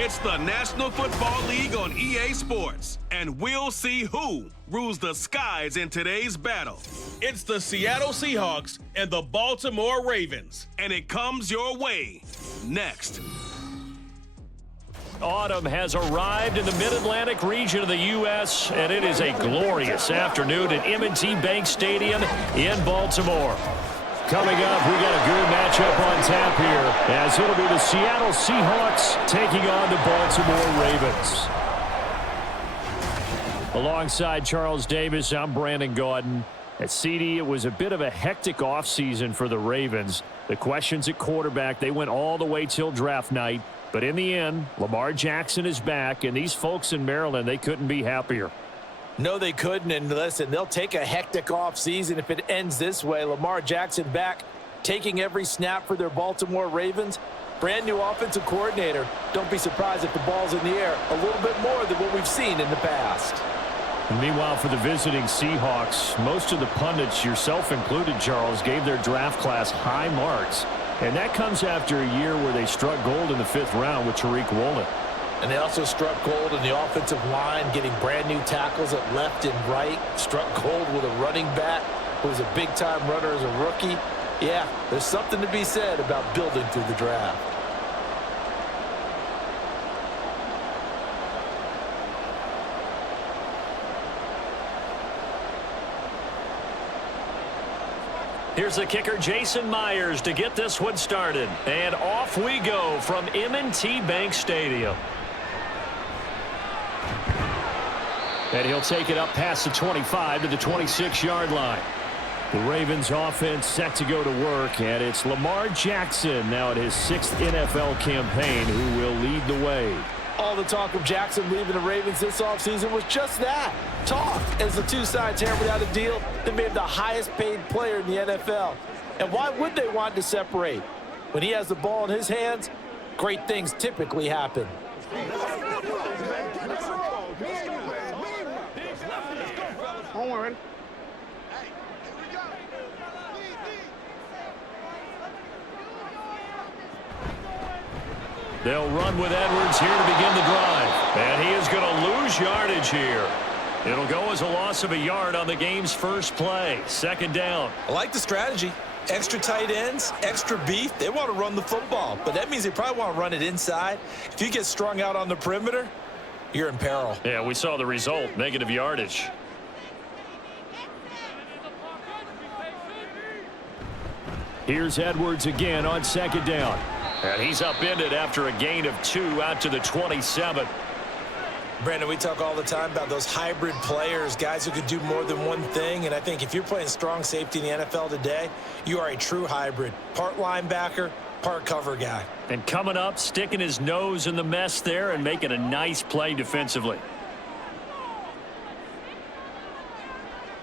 It's the National Football League on EA Sports, and we'll see who rules the skies in today's battle. It's the Seattle Seahawks and the Baltimore Ravens, and it comes your way next. Autumn has arrived in the Mid-Atlantic region of the U.S., and it is a glorious afternoon at M&T Bank Stadium in Baltimore. Coming up, we got a good matchup on tap here, as it'll be the Seattle Seahawks taking on the Baltimore Ravens. Alongside Charles Davis, I'm Brandon Gaudin. At CD, it was a bit of a hectic offseason for the Ravens. The questions at quarterback, they went all the way till draft night. But in the end, Lamar Jackson is back, and these folks in Maryland, they couldn't be happier. No, they couldn't, and listen, they'll take a hectic offseason if it ends this way. Lamar Jackson back, taking every snap for their Baltimore Ravens. Brand new offensive coordinator. Don't be surprised if the ball's in the air a little bit more than what we've seen in the past. And meanwhile, for the visiting Seahawks, most of the pundits, yourself included, Charles, gave their draft class high marks. And that comes after a year where they struck gold in the 5th round with Tariq Woolen. And they also struck gold in the offensive line, getting brand new tackles at left and right. Struck gold with a running back who was a big-time runner as a rookie. Yeah, there's something to be said about building through the draft. Here's the kicker, Jason Myers, to get this one started. And off we go from M&T Bank Stadium. And he'll take it up past the 25 to the 26-yard line. The Ravens offense set to go to work, and it's Lamar Jackson now in his 6th NFL campaign who will lead the way. All the talk of Jackson leaving the Ravens this offseason was just that, talk, as the two sides hammered out a deal that made him the highest paid player in the NFL. And why would they want to separate? When he has the ball in his hands, great things typically happen. They'll run with Edwards here to begin the drive. And he is going to lose yardage here. It'll go as a loss of a yard on the game's first play. 2nd down. I like the strategy. Extra tight ends, extra beef. They want to run the football, but that means they probably want to run it inside. If you get strung out on the perimeter, you're in peril. Yeah, we saw the result, negative yardage. Here's Edwards again on 2nd down. And he's upended after a gain of 2 out to the 27. Brandon, we talk all the time about those hybrid players, guys who could do more than one thing. And I think if you're playing strong safety in the NFL today, you are a true hybrid. Part linebacker, part cover guy. And coming up, sticking his nose in the mess there and making a nice play defensively.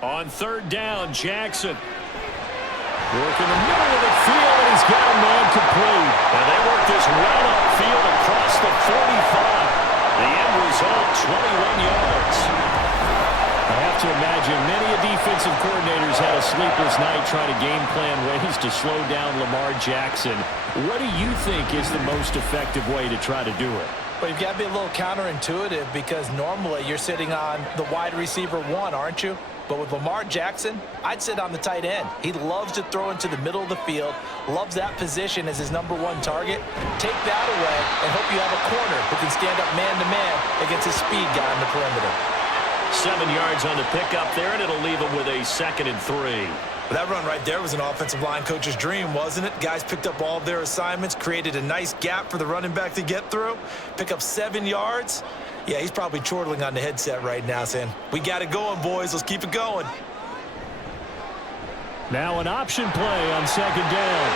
On 3rd down, Jackson. Work in the middle of the field, and he's got a man complete. And they work this well upfield across the 45. The end result, 21 yards. I have to imagine many defensive coordinators had a sleepless night trying to game plan ways to slow down Lamar Jackson. What do you think is the most effective way to try to do it? Well, you've got to be a little counterintuitive because normally you're sitting on the wide receiver 1, aren't you? But with Lamar Jackson, I'd sit on the tight end. He loves to throw into the middle of the field, loves that position as his #1 target. Take that away and hope you have a corner who can stand up man-to-man against a speed guy on the perimeter. 7 yards on the pickup there, and it'll leave him with a 2nd and 3. That run right there was an offensive line coach's dream, wasn't it? Guys picked up all of their assignments, created a nice gap for the running back to get through, pick up 7 yards. Yeah, he's probably chortling on the headset right now saying, we got it going, boys. Let's keep it going. Now an option play on 2nd down.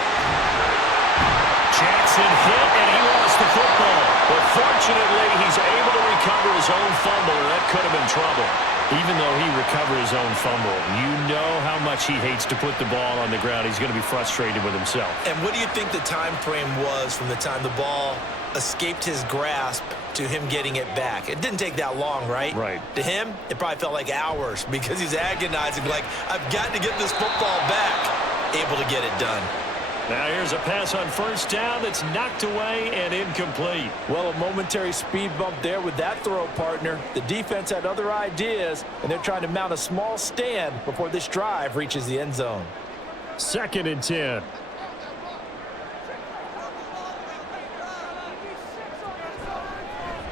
Jackson hit, and he lost the football. But fortunately, he's able to recover his own fumble, or that could have been trouble. Even though he recovered his own fumble, you know how much he hates to put the ball on the ground. He's going to be frustrated with himself. And what do you think the time frame was from the time the ball escaped his grasp to him getting it back? It didn't take that long, right? Right. To him, it probably felt like hours because he's agonizing, like, I've got to get this football back. Able to get it done. Now here's a pass on first down that's knocked away and incomplete. Well, a momentary speed bump there with that throw, partner. The defense had other ideas, and they're trying to mount a small stand before this drive reaches the end zone. 2nd and 10.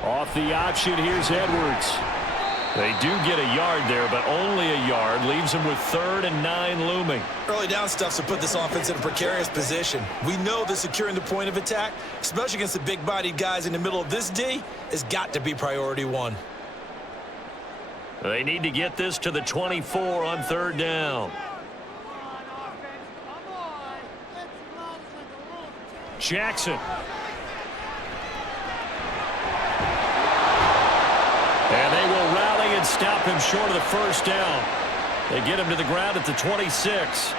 Off the option, here's Edwards. They do get a yard there, but only a yard. Leaves them with 3rd and 9 looming. Early down stuff's to put this offense in a precarious position. We know that securing the point of attack, especially against the big-bodied guys in the middle of this D, has got to be priority 1. They need to get this to the 24 on 3rd down. Jackson. And they will rally and stop him short of the first down. They get him to the ground at the 26.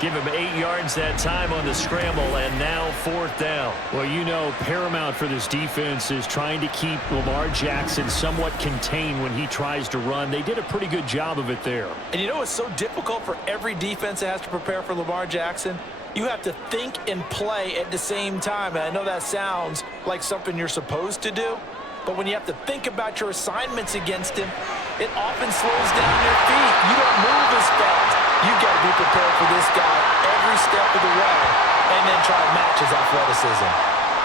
Give him 8 yards that time on the scramble, and now 4th down. Well, you know, paramount for this defense is trying to keep Lamar Jackson somewhat contained when he tries to run. They did a pretty good job of it there. And you know what's so difficult for every defense that has to prepare for Lamar Jackson? You have to think and play at the same time. And I know that sounds like something you're supposed to do, but when you have to think about your assignments against him, it often slows down your feet. You don't move as fast. You've got to be prepared for this guy every step of the way and then try to match his athleticism.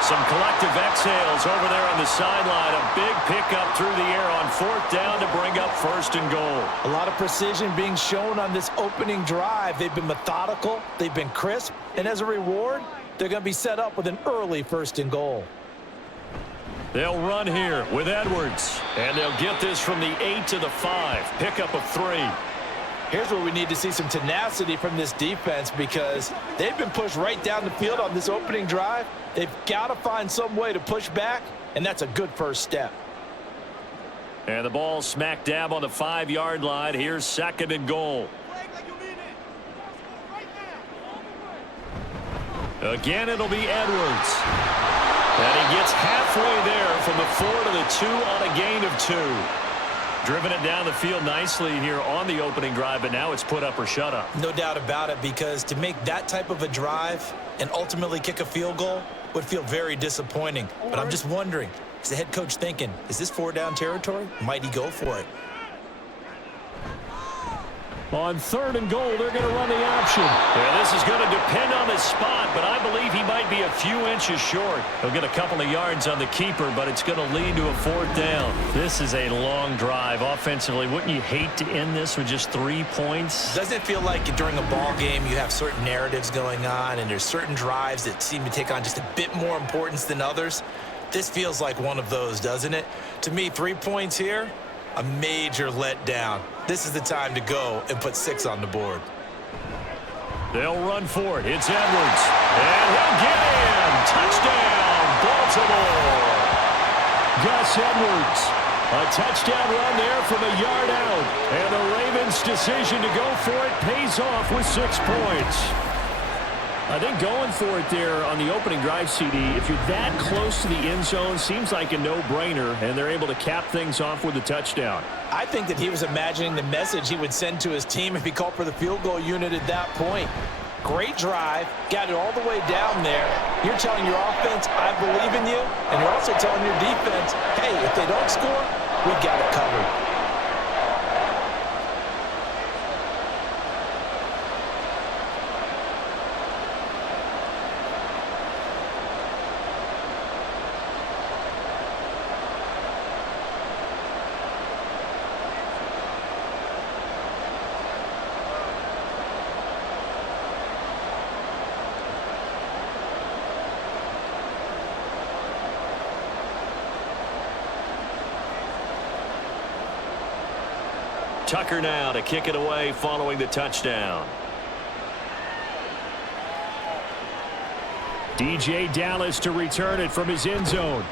Some collective exhales over there on the sideline. A big pickup through the air on 4th down to bring up 1st and goal. A lot of precision being shown on this opening drive. They've been methodical. They've been crisp. And as a reward, they're going to be set up with an early 1st and goal. They'll run here with Edwards. And they'll get this from the 8 to the 5. Pickup of 3. Here's where we need to see some tenacity from this defense because they've been pushed right down the field on this opening drive. They've got to find some way to push back, and that's a good first step. And the ball smack dab on the 5-yard line. Here's 2nd and goal. Again, it'll be Edwards. And he gets halfway there from the 4 to the 2 on a gain of 2. Driven it down the field nicely here on the opening drive, but now it's put up or shut up. No doubt about it, because to make that type of a drive and ultimately kick a field goal would feel very disappointing. But I'm just wondering, is the head coach thinking, is this 4-down territory? Might he go for it? On 3rd and goal, they're going to run the option. Yeah, this is going to depend on the spot, but I believe he might be a few inches short. He'll get a couple of yards on the keeper, but it's going to lead to a 4th down. This is a long drive offensively. Wouldn't you hate to end this with just 3 points? Doesn't it feel like during a ball game you have certain narratives going on and there's certain drives that seem to take on just a bit more importance than others? This feels like one of those, doesn't it? To me, 3 points here, a major letdown. This is the time to go and put 6 on the board. They'll run for it. It's Edwards. And he'll get in. Touchdown, Baltimore. Gus Edwards. A touchdown run there from a yard out. And the Ravens' decision to go for it pays off with 6 points. I think going for it there on the opening drive, CD, if you're that close to the end zone, seems like a no-brainer, and they're able to cap things off with a touchdown. I think that he was imagining the message he would send to his team if he called for the field goal unit at that point. Great drive, got it all the way down there. You're telling your offense, I believe in you, and you're also telling your defense, hey, if they don't score, we've got it covered. Tucker now to kick it away following the touchdown. DJ Dallas to return it from his end zone.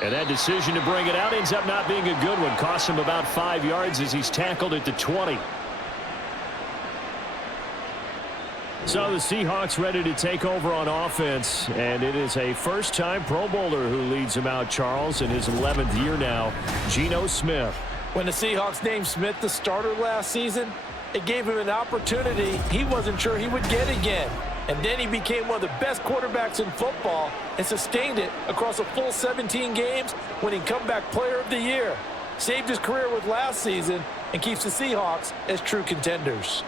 And that decision to bring it out ends up not being a good one. Costs him about 5 yards as he's tackled at the 20. So the Seahawks ready to take over on offense, and it is a first-time Pro Bowler who leads them out, Charles, in his 11th year now, Geno Smith. When the Seahawks named Smith the starter last season, it gave him an opportunity he wasn't sure he would get again. And then he became one of the best quarterbacks in football and sustained it across a full 17 games, winning Comeback Player of the Year. Saved his career with last season and keeps the Seahawks as true contenders.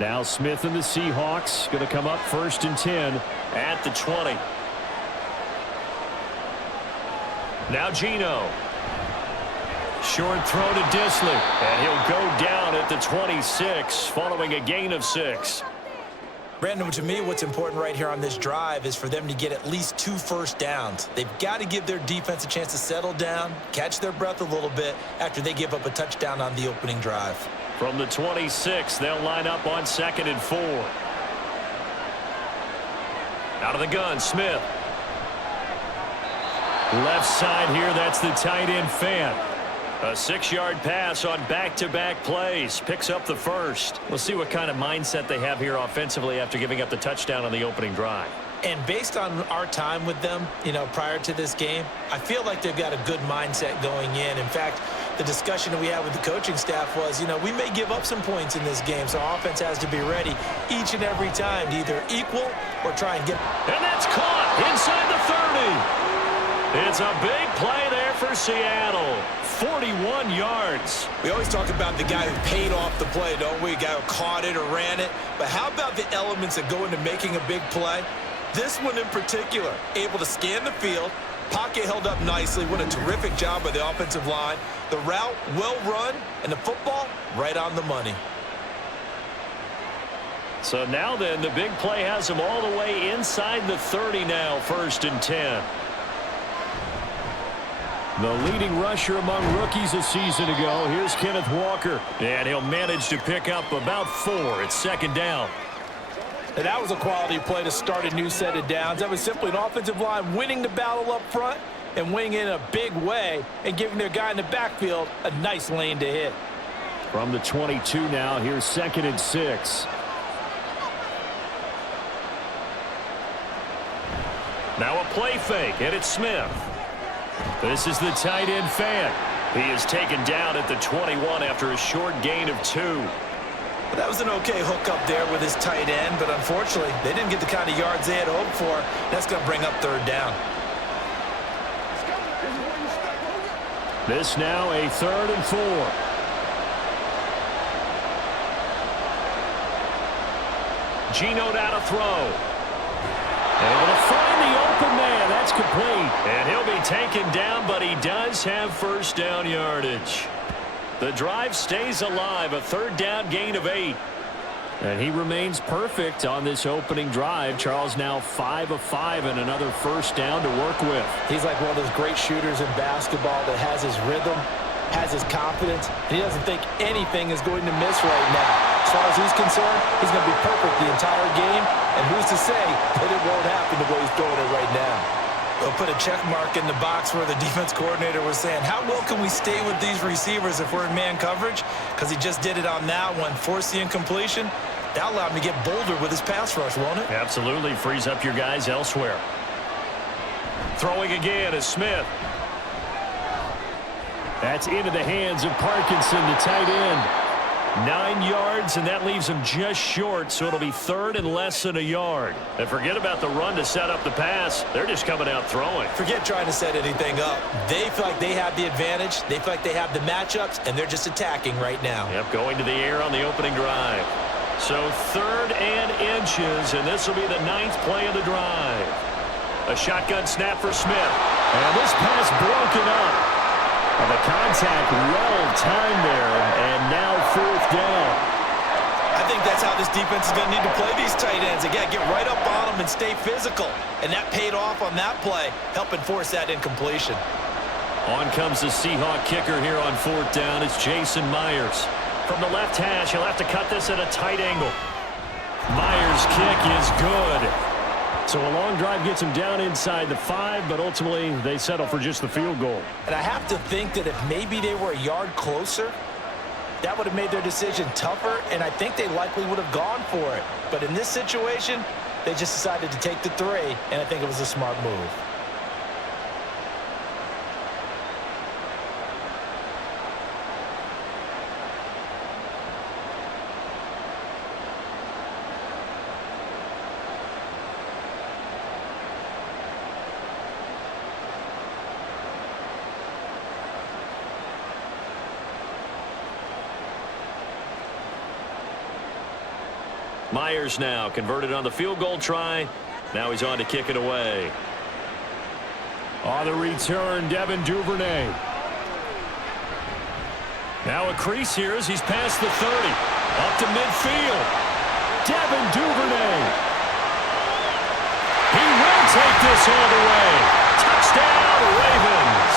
Now Smith and the Seahawks going to come up 1st and 10 at the 20. Now Geno. Short throw to Disley, and he'll go down at the 26 following a gain of 6. Brandon, to me, what's important right here on this drive is for them to get at least 2 first downs. They've got to give their defense a chance to settle down, catch their breath a little bit after they give up a touchdown on the opening drive. From the 26, they'll line up on 2nd and 4. Out of the gun, Smith. Left side here, that's the tight end Fant. A 6-yard pass on back-to-back plays. Picks up the first. We'll see what kind of mindset they have here offensively after giving up the touchdown on the opening drive. And based on our time with them, prior to this game, I feel like they've got a good mindset going in. In fact, the discussion that we had with the coaching staff was, we may give up some points in this game, so our offense has to be ready each and every time to either equal or try and get. And that's caught inside the 30. It's a big play there for Seattle. 41 yards. We always talk about the guy who paid off the play, don't we? A guy who caught it or ran it. But how about the elements that go into making a big play? This one in particular, able to scan the field, pocket held up nicely. What a terrific job by the offensive line. The route, well run, and the football, right on the money. So now then, the big play has him all the way inside the 30 now, 1st and 10. The leading rusher among rookies a season ago. Here's Kenneth Walker. And he'll manage to pick up about 4. It's 2nd down. And that was a quality play to start a new set of downs. That was simply an offensive line winning the battle up front and winning in a big way and giving their guy in the backfield a nice lane to hit. From the 22 now, here's 2nd and 6. Now a play fake, and it's Smith. This is the tight end Fant. He is taken down at the 21 after a short gain of 2. Well, that was an okay hook up there with his tight end, but unfortunately, they didn't get the kind of yards they had hoped for. That's going to bring up 3rd down. This now a 3rd and 4. Geno down to throw. Able to find the open man. That's complete. And he'll be taken down, but he does have 1st down yardage. The drive stays alive. A 3rd down gain of 8. And he remains perfect on this opening drive. Charles now 5 of 5 and another 1st down to work with. He's like one of those great shooters in basketball that has his rhythm, has his confidence, and he doesn't think anything is going to miss right now. As far as he's concerned, he's going to be perfect the entire game, and who's to say that it won't happen the way he's throwing it right now. They'll put a check mark in the box where the defense coordinator was saying, how well can we stay with these receivers if we're in man coverage? Because he just did it on that one, forced the incompletion. That allowed him to get bolder with his pass rush, won't it? Absolutely. Frees up your guys elsewhere. Throwing again is Smith. That's into the hands of Parkinson, the tight end. 9 yards, and that leaves him just short, so it'll be 3rd and less than a yard. And forget about the run to set up the pass. They're just coming out throwing. Forget trying to set anything up. They feel like they have the advantage. They feel like they have the matchups, and they're just attacking right now. Yep, going to the air on the opening drive. So 3rd and inches, and this will be the 9th play of the drive. A shotgun snap for Smith. And this pass broken up. And the contact well timed there, and now 4th down. I think that's how this defense is going to need to play these tight ends. They got to get right up on them and stay physical. And that paid off on that play, helping force that incompletion. On comes the Seahawk kicker here on 4th down. It's Jason Myers. From the left hash, he'll have to cut this at a tight angle. Myers' kick is good. So a long drive gets him down inside the 5, but ultimately they settle for just the field goal. And I have to think that if maybe they were a yard closer, that would have made their decision tougher, and I think they likely would have gone for it. But in this situation, they just decided to take the 3, and I think it was a smart move. Myers now converted on the field goal try. Now he's on to kick it away. On the return, Devin Duvernay. Now a crease here as he's past the 30. Up to midfield. Devin Duvernay. He will take this all the way. Touchdown, Ravens.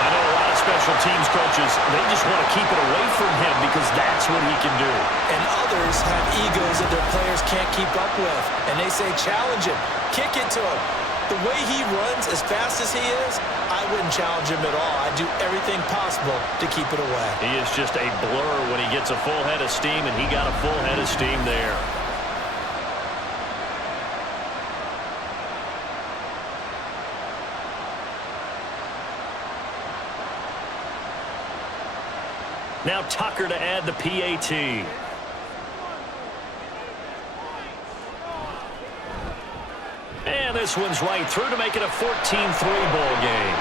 I know a lot of special teams coaches, they just want to keep it away from him because that's what he can do. And others have egos that their players can't keep up with. And they say, challenge him. Kick it to him. The way he runs as fast as he is, I wouldn't challenge him at all. I'd do everything possible to keep it away. He is just a blur when he gets a full head of steam, and he got a full head of steam there. Now Tucker to add the PAT. And this one's right through to make it a 14-3 ball game.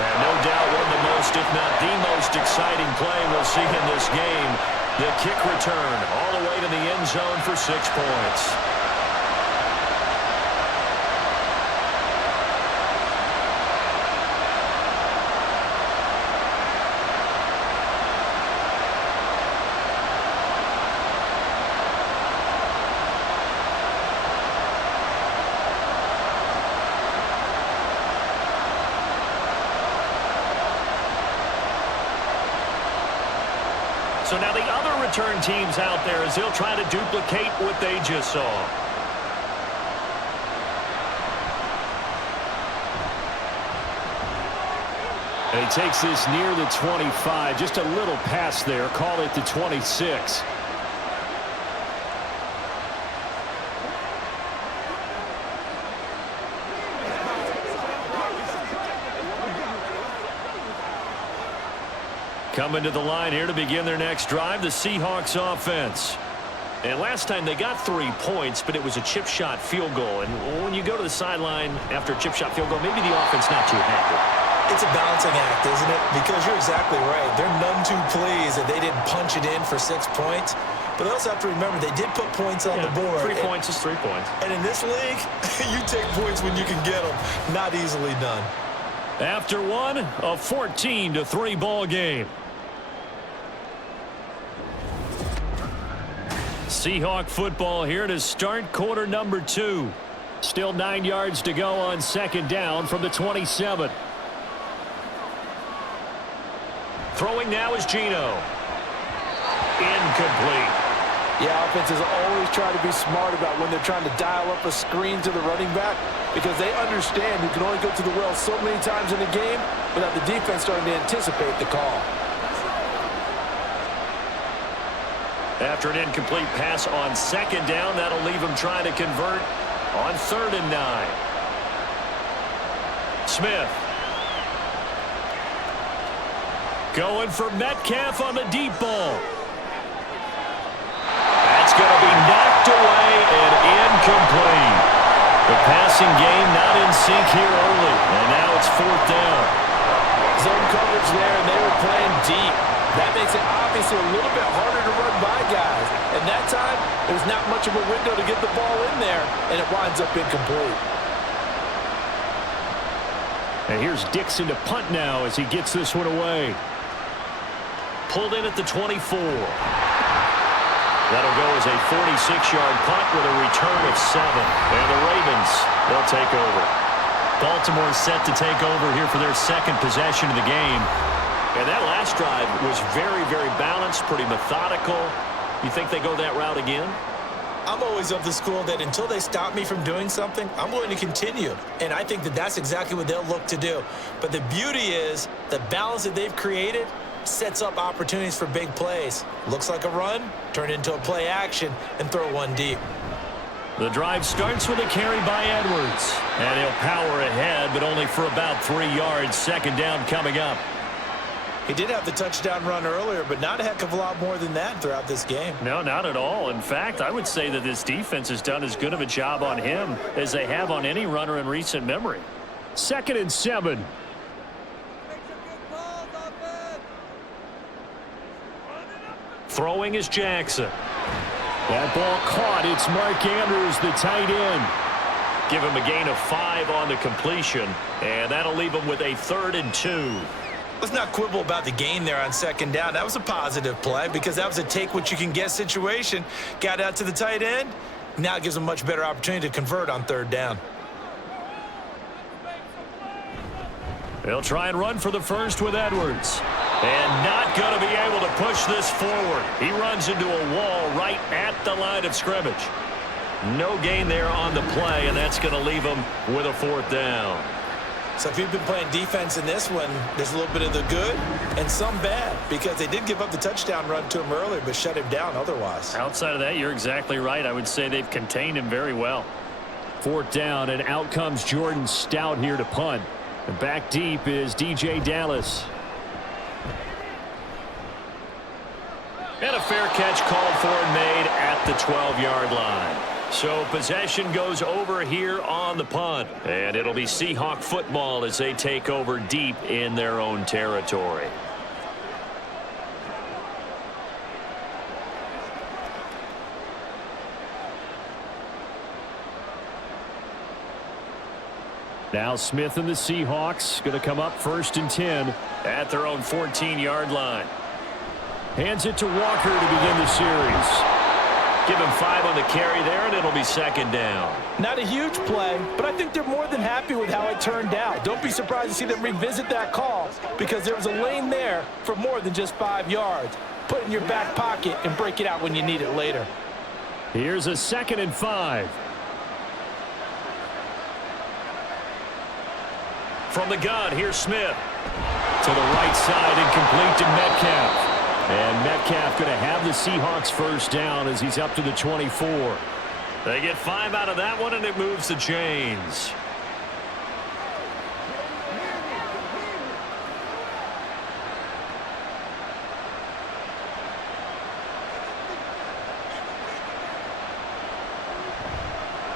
And no doubt one of the most, if not the most exciting play we'll see in this game. The kick return all the way to the end zone for 6 points. So now the other return teams out there as they'll try to duplicate what they just saw. And he takes this near the 25, just a little pass there, call it the 26. Coming to the line here to begin their next drive, the Seahawks offense. And last time they got 3 points, but it was a chip shot field goal. And when you go to the sideline after a chip shot field goal, maybe the offense not too happy. It's a balancing act, isn't it? Because you're exactly right. They're none too pleased that they didn't punch it in for 6 points. But they also have to remember they did put points on the board. 3 points is 3 points. And in this league, you take points when you can get them. Not easily done. After one, a 14-3 ball game. Seahawk football here to start quarter number 2. Still 9 yards to go on second down from the 27. Throwing now is Geno. Incomplete. Yeah, offenses always try to be smart about when they're trying to dial up a screen to the running back because they understand you can only go to the well so many times in a game without the defense starting to anticipate the call. After an incomplete pass on second down, that'll leave him trying to convert on 3rd and 9. Smith. Going for Metcalf on the deep ball. That's going to be knocked away and incomplete. The passing game not in sync here early, and now it's 4th down. Zone coverage there, and they were playing deep. That makes it obviously a little bit harder to run by guys. And that time, there's not much of a window to get the ball in there, and it winds up incomplete. And here's Dixon to punt now as he gets this one away. Pulled in at the 24. That'll go as a 46-yard punt with a return of 7. And the Ravens, they'll take over. Baltimore set to take over here for their second possession of the game. And that last drive was very, very balanced, pretty methodical. You think they go that route again? I'm always of the school that until they stop me from doing something, I'm going to continue. And I think that that's exactly what they'll look to do. But the beauty is the balance that they've created sets up opportunities for big plays. Looks like a run, turn it into a play action, and throw one deep. The drive starts with a carry by Edwards. And he'll power ahead, but only for about 3 yards. Second down coming up. He did have the touchdown run earlier, but not a heck of a lot more than that throughout this game. No, not at all. In fact, I would say that this defense has done as good of a job on him as they have on any runner in recent memory. 2nd and 7. Throwing is Jackson. That ball caught. It's Mark Andrews, the tight end. Give him a gain of 5 on the completion, and that'll leave him with a 3rd and 2. Let's not quibble about the gain there on second down. That was a positive play because that was a take-what-you-can-get situation. Got out to the tight end. Now it gives him a much better opportunity to convert on 3rd down. They'll try and run for the first with Edwards. And not going to be able to push this forward. He runs into a wall right at the line of scrimmage. No gain there on the play, and that's going to leave him with a 4th down. So if you've been playing defense in this one, there's a little bit of the good and some bad because they did give up the touchdown run to him earlier but shut him down otherwise. Outside of that, you're exactly right. I would say they've contained him very well. 4th down, and out comes Jordan Stout here to punt. And back deep is DJ Dallas. And a fair catch called for and made at the 12-yard line. So possession goes over here on the punt. And it'll be Seahawk football as they take over deep in their own territory. Now Smith and the Seahawks going to come up 1st and 10. At their own 14-yard line. Hands it to Walker to begin the series. Give him 5 on the carry there, and it'll be 2nd down. Not a huge play, but I think they're more than happy with how it turned out. Don't be surprised to see them revisit that call because there was a lane there for more than just 5 yards. Put it in your back pocket and break it out when you need it later. Here's a 2nd and 5. From the gun, here's Smith. To the right side and complete to Metcalf. And Metcalf going to have the Seahawks 1st down as he's up to the 24. They get 5 out of that one, and it moves the chains.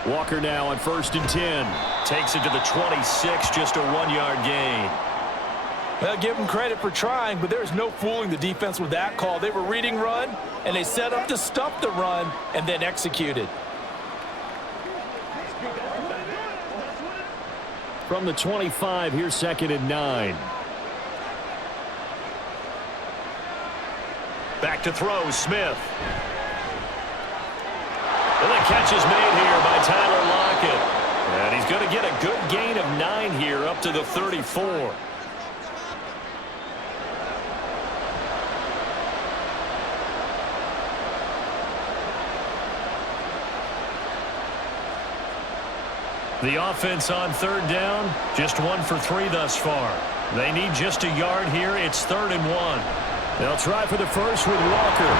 Walker now on 1st and 10. Takes it to the 26, just a 1-yard gain. Well, give them credit for trying, but there's no fooling the defense with that call. They were reading run, and they set up to stop the run and then executed. From the 25, here's 2nd and 9. Back to throw, Smith. And the catch is made here by Tyler Lockett. And he's going to get a good gain of 9 here up to the 34. The offense on 3rd down, just 1 for 3 thus far. They need just a yard here. It's 3rd and 1. They'll try for the first with Walker.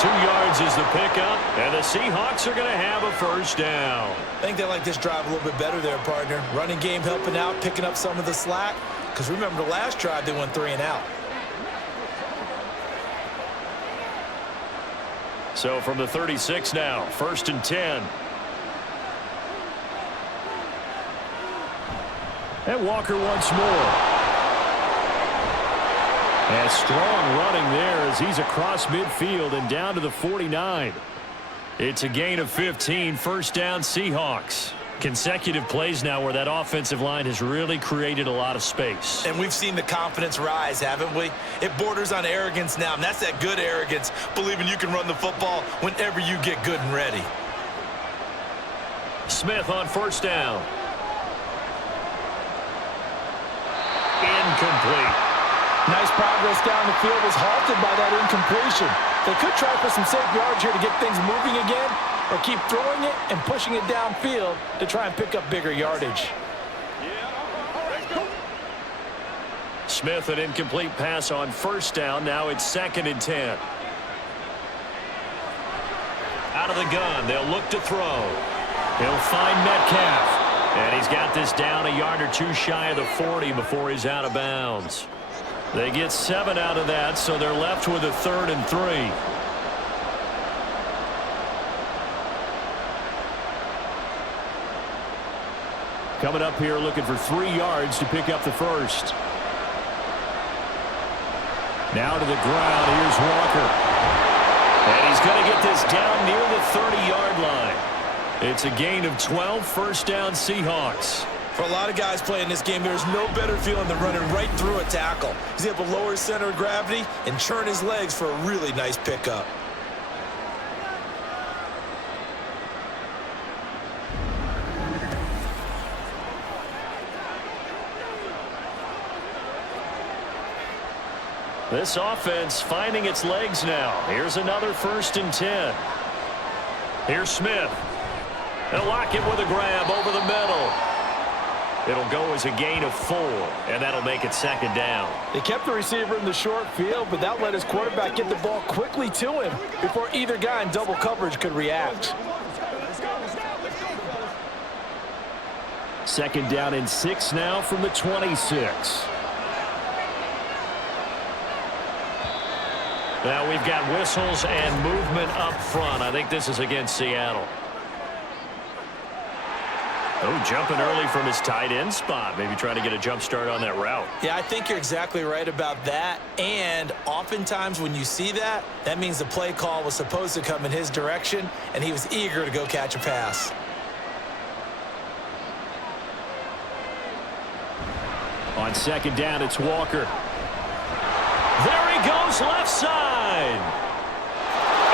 2 yards is the pickup, and the Seahawks are going to have a 1st down. I think they like this drive a little bit better there, partner. Running game helping out, picking up some of the slack. Because remember the last drive, they went 3 and out. So from the 36 now, 1st and 10. And Walker once more. And strong running there as he's across midfield and down to the 49. It's a gain of 15, 1st down Seahawks. Consecutive plays now where that offensive line has really created a lot of space. And we've seen the confidence rise, haven't we? It borders on arrogance now, and that's that good arrogance, believing you can run the football whenever you get good and ready. Smith on 1st down. Incomplete. Nice progress down the field was halted by that incompletion. They could try for some safe yards here to get things moving again, or keep throwing it and pushing it downfield to try and pick up bigger yardage. Smith, an incomplete pass on 1st down. Now it's 2nd and 10. Out of the gun, they'll look to throw. He'll find Metcalf. And he's got this down a yard or 2 shy of the 40 before he's out of bounds. They get 7 out of that, so they're left with a 3rd and 3. Coming up here looking for 3 yards to pick up the 1st. Now to the ground. Here's Walker. And he's going to get this down near the 30-yard line. It's a gain of 12, first down Seahawks. For a lot of guys playing this game, there's no better feeling than running right through a tackle. He's able to lower his center of gravity and churn his legs for a really nice pickup. This offense finding its legs now. Here's another 1st and 10. Here's Smith. They'll lock him with a grab over the middle. It'll go as a gain of 4, and that'll make it 2nd down. They kept the receiver in the short field, but that let his quarterback get the ball quickly to him before either guy in double coverage could react. 2nd down and 6 now from the 26. Now we've got whistles and movement up front. I think this is against Seattle. Oh, jumping early from his tight end spot. Maybe trying to get a jump start on that route. Yeah, I think you're exactly right about that. And oftentimes when you see that, that means the play call was supposed to come in his direction, and he was eager to go catch a pass. On 2nd down, it's Walker. There he goes, left side.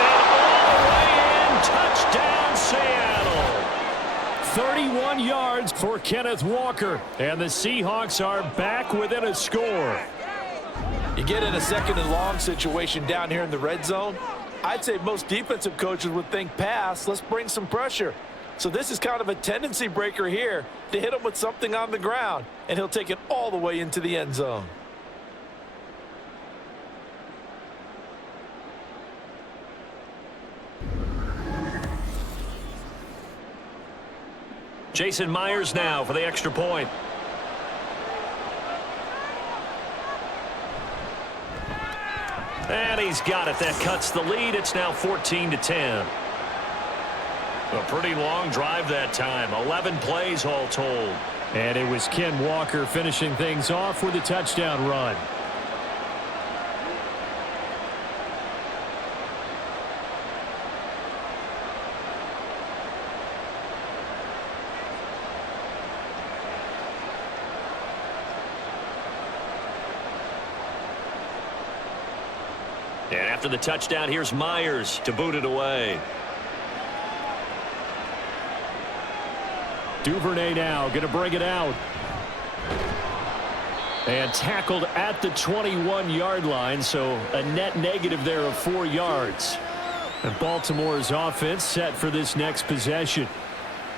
And all the way in, touchdown Seattle. 31 yards for Kenneth Walker. And the Seahawks are back within a score. You get in a 2nd and long situation down here in the red zone. I'd say most defensive coaches would think pass, let's bring some pressure. So this is kind of a tendency breaker here to hit him with something on the ground, and he'll take it all the way into the end zone. Jason Myers now for the extra point. And he's got it. That cuts the lead. It's now 14-10. A pretty long drive that time. 11 plays all told. And it was Ken Walker finishing things off with a touchdown run. And after the touchdown, here's Myers to boot it away. Duvernay now going to bring it out. And tackled at the 21-yard line, so a net negative there of 4 yards. And Baltimore's offense set for this next possession.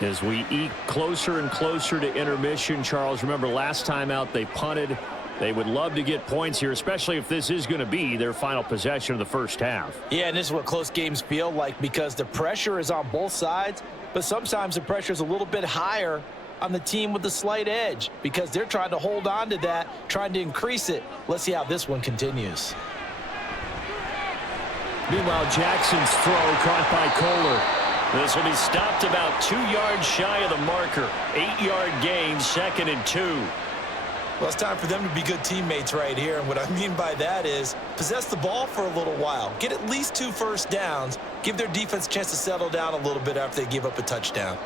As we eke closer and closer to intermission, Charles, remember last time out they punted. They would love to get points here, especially if this is going to be their final possession of the first half. Yeah, and this is what close games feel like because the pressure is on both sides, but sometimes the pressure is a little bit higher on the team with the slight edge because they're trying to hold on to that, trying to increase it. Let's see how this one continues. Meanwhile, Jackson's throw caught by Kohler. This will be stopped about 2 yards shy of the marker. 8-yard gain, 2nd and 2. Well, it's time for them to be good teammates right here, and what I mean by that is possess the ball for a little while. Get at least 2 first downs. Give their defense a chance to settle down a little bit after they give up a touchdown.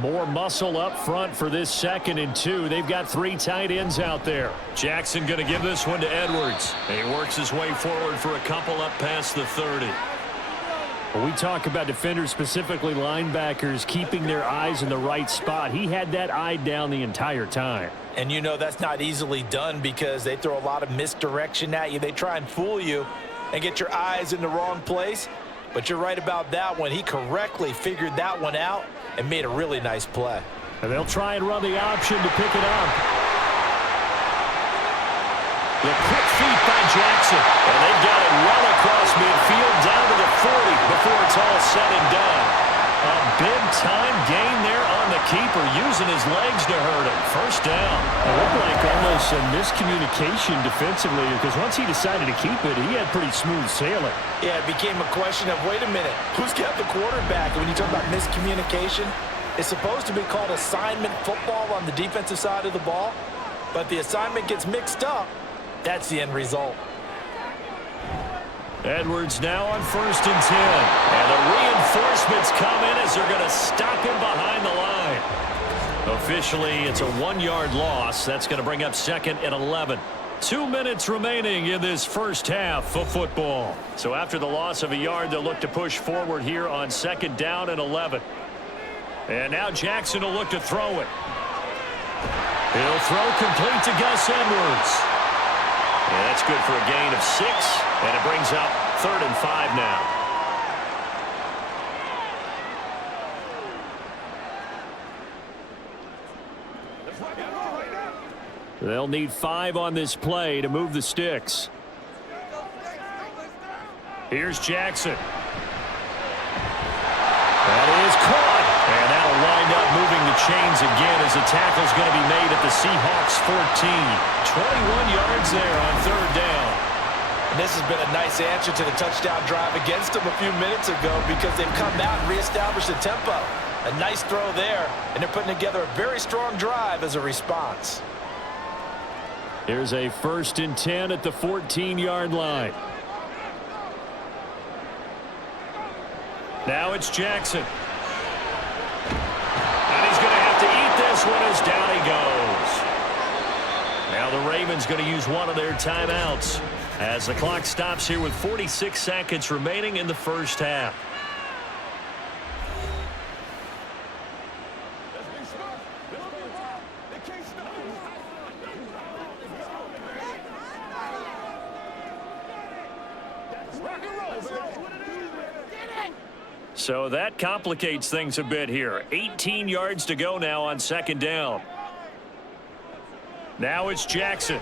More muscle up front for this 2nd and 2. They've got 3 tight ends out there. Jackson going to give this one to Edwards. And he works his way forward for a couple up past the 30. When we talk about defenders, specifically linebackers, keeping their eyes in the right spot, he had that eye down the entire time. And you know that's not easily done because they throw a lot of misdirection at you. They try and fool you and get your eyes in the wrong place. But you're right about that one. He correctly figured that one out and made a really nice play. And they'll try and run the option to pick it up. The quick feet by Jackson. And they've got it well across midfield down to the 40 before it's all said and done. A big-time gain there on the keeper, using his legs to hurt him. First down. It looked like almost a miscommunication defensively because once he decided to keep it, he had pretty smooth sailing. Yeah, it became a question of, wait a minute, who's got the quarterback? And when you talk about miscommunication, it's supposed to be called assignment football on the defensive side of the ball. But the assignment gets mixed up. That's the end result. Edwards now on 1st and 10. And the reinforcements come in as they're going to stop him behind the line. Officially, it's a 1-yard loss. That's going to bring up 2nd and 11. 2 minutes remaining in this first half of football. So after the loss of a yard, they'll look to push forward here on 2nd down and 11. And now Jackson will look to throw it. He'll throw complete to Gus Edwards. And that's good for a gain of 6, and it brings up 3rd and 5 now. They'll need 5 on this play to move the sticks. Here's Jackson. That is caught. And that'll wind up moving the chains again as the tackle's going to be made at the Seahawks 14. 21 yards there on 3rd down. And this has been a nice answer to the touchdown drive against them a few minutes ago because they've come out and reestablished the tempo. A nice throw there, and they're putting together a very strong drive as a response. Here's a 1st and 10 at the 14-yard line. Now it's Jackson. And he's going to have to eat this one as down he goes. Now the Ravens going to use one of their timeouts as the clock stops here with 46 seconds remaining in the first half. So that complicates things a bit here. 18 yards to go now on 2nd down. Now it's Jackson.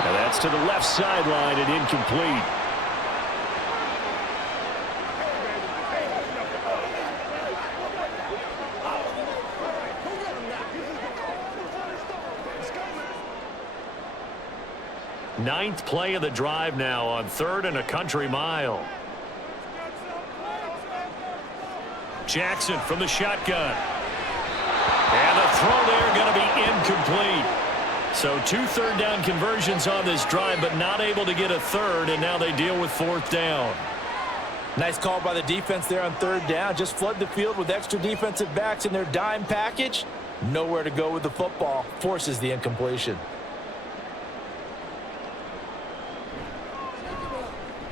Now that's to the left sideline and incomplete. Ninth play of the drive now on 3rd and a country mile. Jackson from the shotgun. And the throw there going to be incomplete. So 2 3rd down conversions on this drive, but not able to get a 3rd, and now they deal with 4th down. Nice call by the defense there on 3rd down. Just flood the field with extra defensive backs in their dime package. Nowhere to go with the football. Forces the incompletion.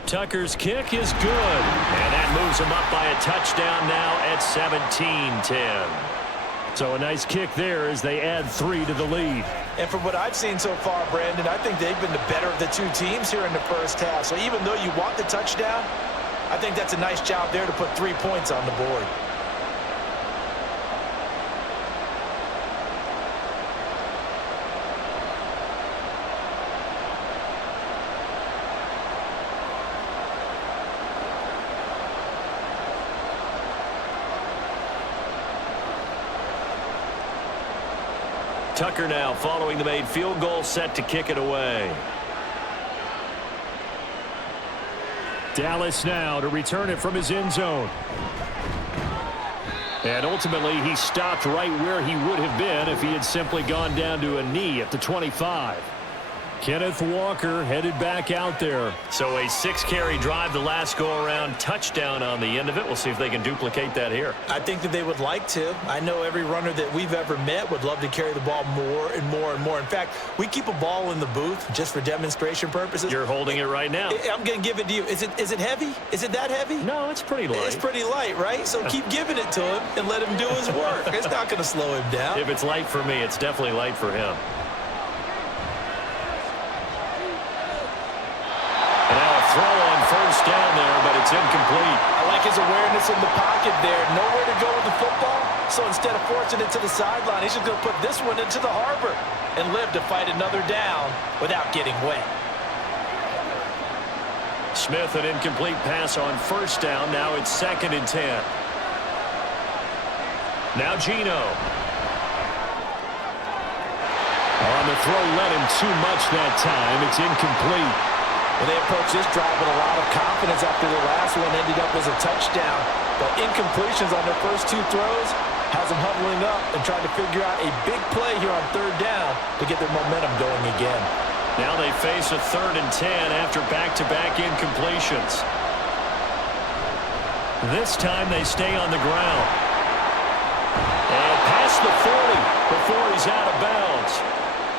Tucker's kick is good, and that moves him up by a touchdown now at 17-10. So a nice kick there as they add 3 to the lead. And from what I've seen so far, Brandon, I think they've been the better of the 2 teams here in the first half. So even though you want the touchdown, I think that's a nice job there to put 3 points on the board. Tucker now following the made field goal, set to kick it away. Dallas now to return it from his end zone. And ultimately he stopped right where he would have been if he had simply gone down to a knee at the 25. Kenneth Walker headed back out there. So a 6-carry drive the last go-around, touchdown on the end of it. We'll see if they can duplicate that here. I think that they would like to. I know every runner that we've ever met would love to carry the ball more and more and more. In fact, we keep a ball in the booth just for demonstration purposes. You're holding it right now. I'm going to give it to you. Is it heavy? Is it that heavy? No, it's pretty light. It's pretty light, right? So keep giving it to him and let him do his work. It's not going to slow him down. If it's light for me, it's definitely light for him. Throw on 1st down there, but it's incomplete. I like his awareness in the pocket there. Nowhere to go with the football. So instead of forcing it to the sideline, he's just going to put this one into the harbor and live to fight another down without getting wet. Smith, an incomplete pass on 1st down. Now it's 2nd and 10. Now Geno. On the throw, led him too much that time. It's incomplete. Well, they approached this drive with a lot of confidence after the last one ended up as a touchdown. But incompletions on their first 2 throws has them huddling up and trying to figure out a big play here on 3rd down to get their momentum going again. Now they face a 3rd and 10 after back-to-back incompletions. This time they stay on the ground. And past the 40 before he's out of bounds.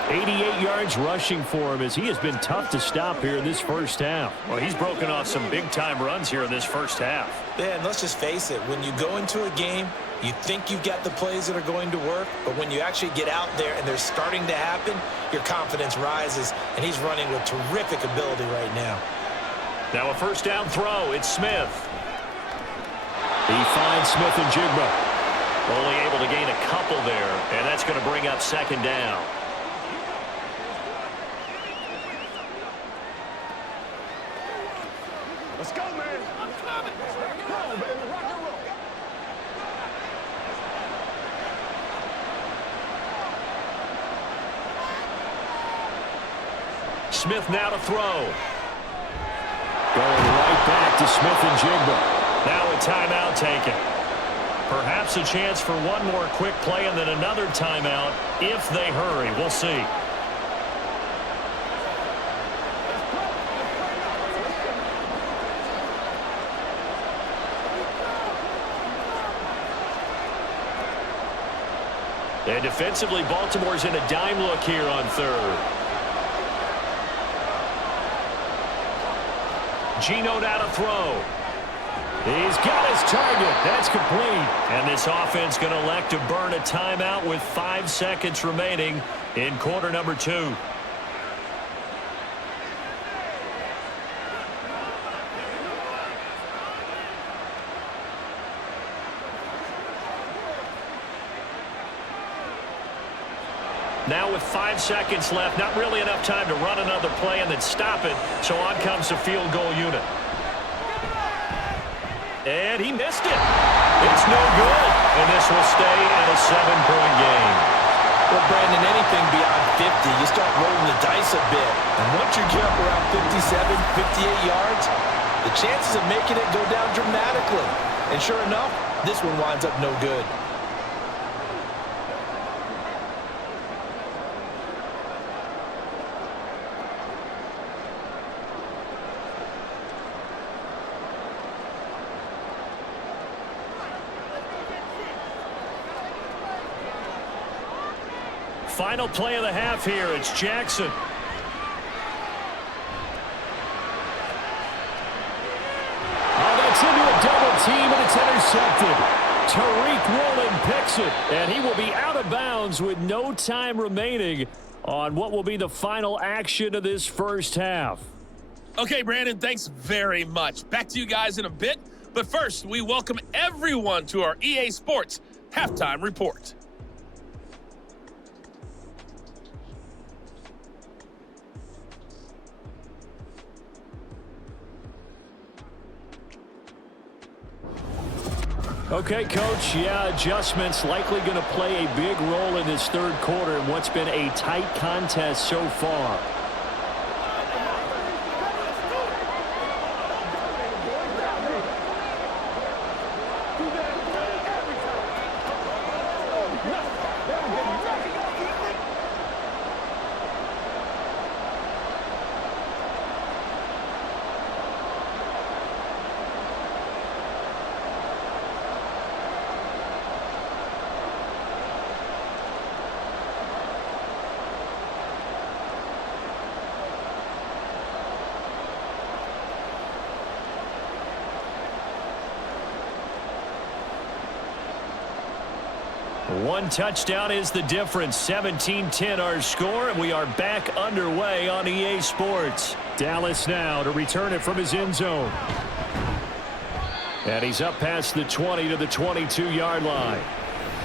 88 yards rushing for him as he has been tough to stop here in this first half. Well, he's broken off some big-time runs here in this first half. Yeah, and let's just face it. When you go into a game, you think you've got the plays that are going to work, but when you actually get out there and they're starting to happen, your confidence rises, and he's running with terrific ability right now. Now a first down throw. It's Smith. He finds Smith and Jigba. Only able to gain a couple there, and that's going to bring up 2nd down. Let's go, man. I'm coming. Come on, baby. Rock and roll. Smith now to throw. Going right back to Smith and Jigba. Now a timeout taken. Perhaps a chance for one more quick play and then another timeout if they hurry. We'll see. And defensively, Baltimore's in a dime look here on 3rd. Geno now to throw. He's got his target. That's complete. And this offense going to elect to burn a timeout with 5 seconds remaining in quarter number 2. Now with 5 seconds left, not really enough time to run another play and then stop it. So on comes the field goal unit. And he missed it. It's no good. And this will stay at a 7-point game. Well, Brandon, anything beyond 50, you start rolling the dice a bit. And once you get up around 57, 58 yards, the chances of making it go down dramatically. And sure enough, this one winds up no good. Final play of the half here. It's Jackson. Oh, that's into a double team, and it's intercepted. Tariq Woolen picks it, and he will be out of bounds with no time remaining on what will be the final action of this first half. Okay, Brandon, thanks very much. Back to you guys in a bit. But first, we welcome everyone to our EA Sports Halftime Report. Okay, Coach, adjustments likely going to play a big role in this 3rd quarter in what's been a tight contest so far. One touchdown is the difference. 17-10 our score, and we are back underway on EA Sports. Dallas now to return it from his end zone. And he's up past the 20 to the 22-yard line.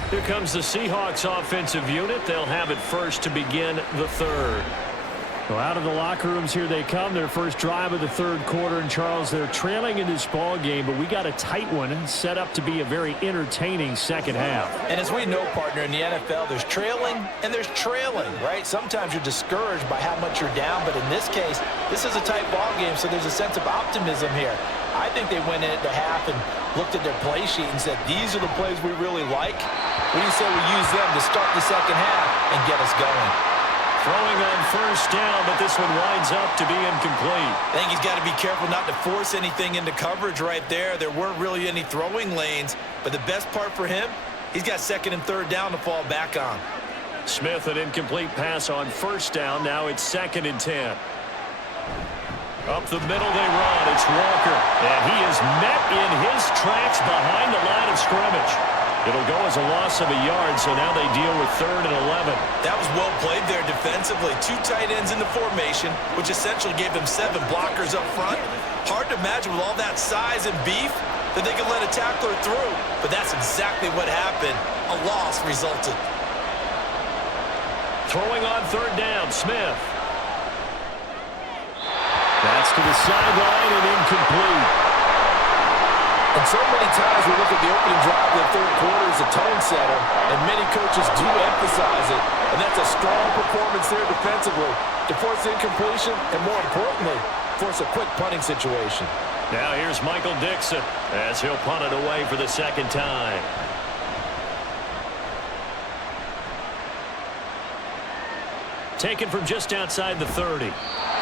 Here comes the Seahawks offensive unit. They'll have it first to begin the 3rd. Well, out of the locker rooms here they come. Their first drive of the 3rd quarter. And, Charles, they're trailing in this ball game, but we got a tight one set up to be a very entertaining second half. And as we know, partner, in the NFL, there's trailing and there's trailing, right? Sometimes you're discouraged by how much you're down, but in this case, this is a tight ball game, so there's a sense of optimism here. I think they went in at the half and looked at their play sheet and said, these are the plays we really like. What do you say we use them to start the second half and get us going? Throwing on first down, but this one winds up to be incomplete. I think he's got to be careful not to force anything into coverage right there. There weren't really any throwing lanes, but the best part for him, he's got second and third down to fall back on. Smith, an incomplete pass on first down. Now it's 2nd and 10. Up the middle they run. It's Walker. And he is met in his tracks behind the line of scrimmage. It'll go as a loss of a yard, so now they deal with 3rd and 11. That was well played there defensively. 2 tight ends in the formation, which essentially gave them 7 blockers up front. Hard to imagine with all that size and beef that they could let a tackler through, but that's exactly what happened. A loss resulted. Throwing on 3rd down, Smith. That's to the sideline and incomplete. And so many times we look at the opening drive of the third quarter as a tone setter, and many coaches do emphasize it, and that's a strong performance there defensively to force incompletion and, more importantly, force a quick punting situation. Now here's Michael Dixon as he'll punt it away for the 2nd time. Taken from just outside the 30.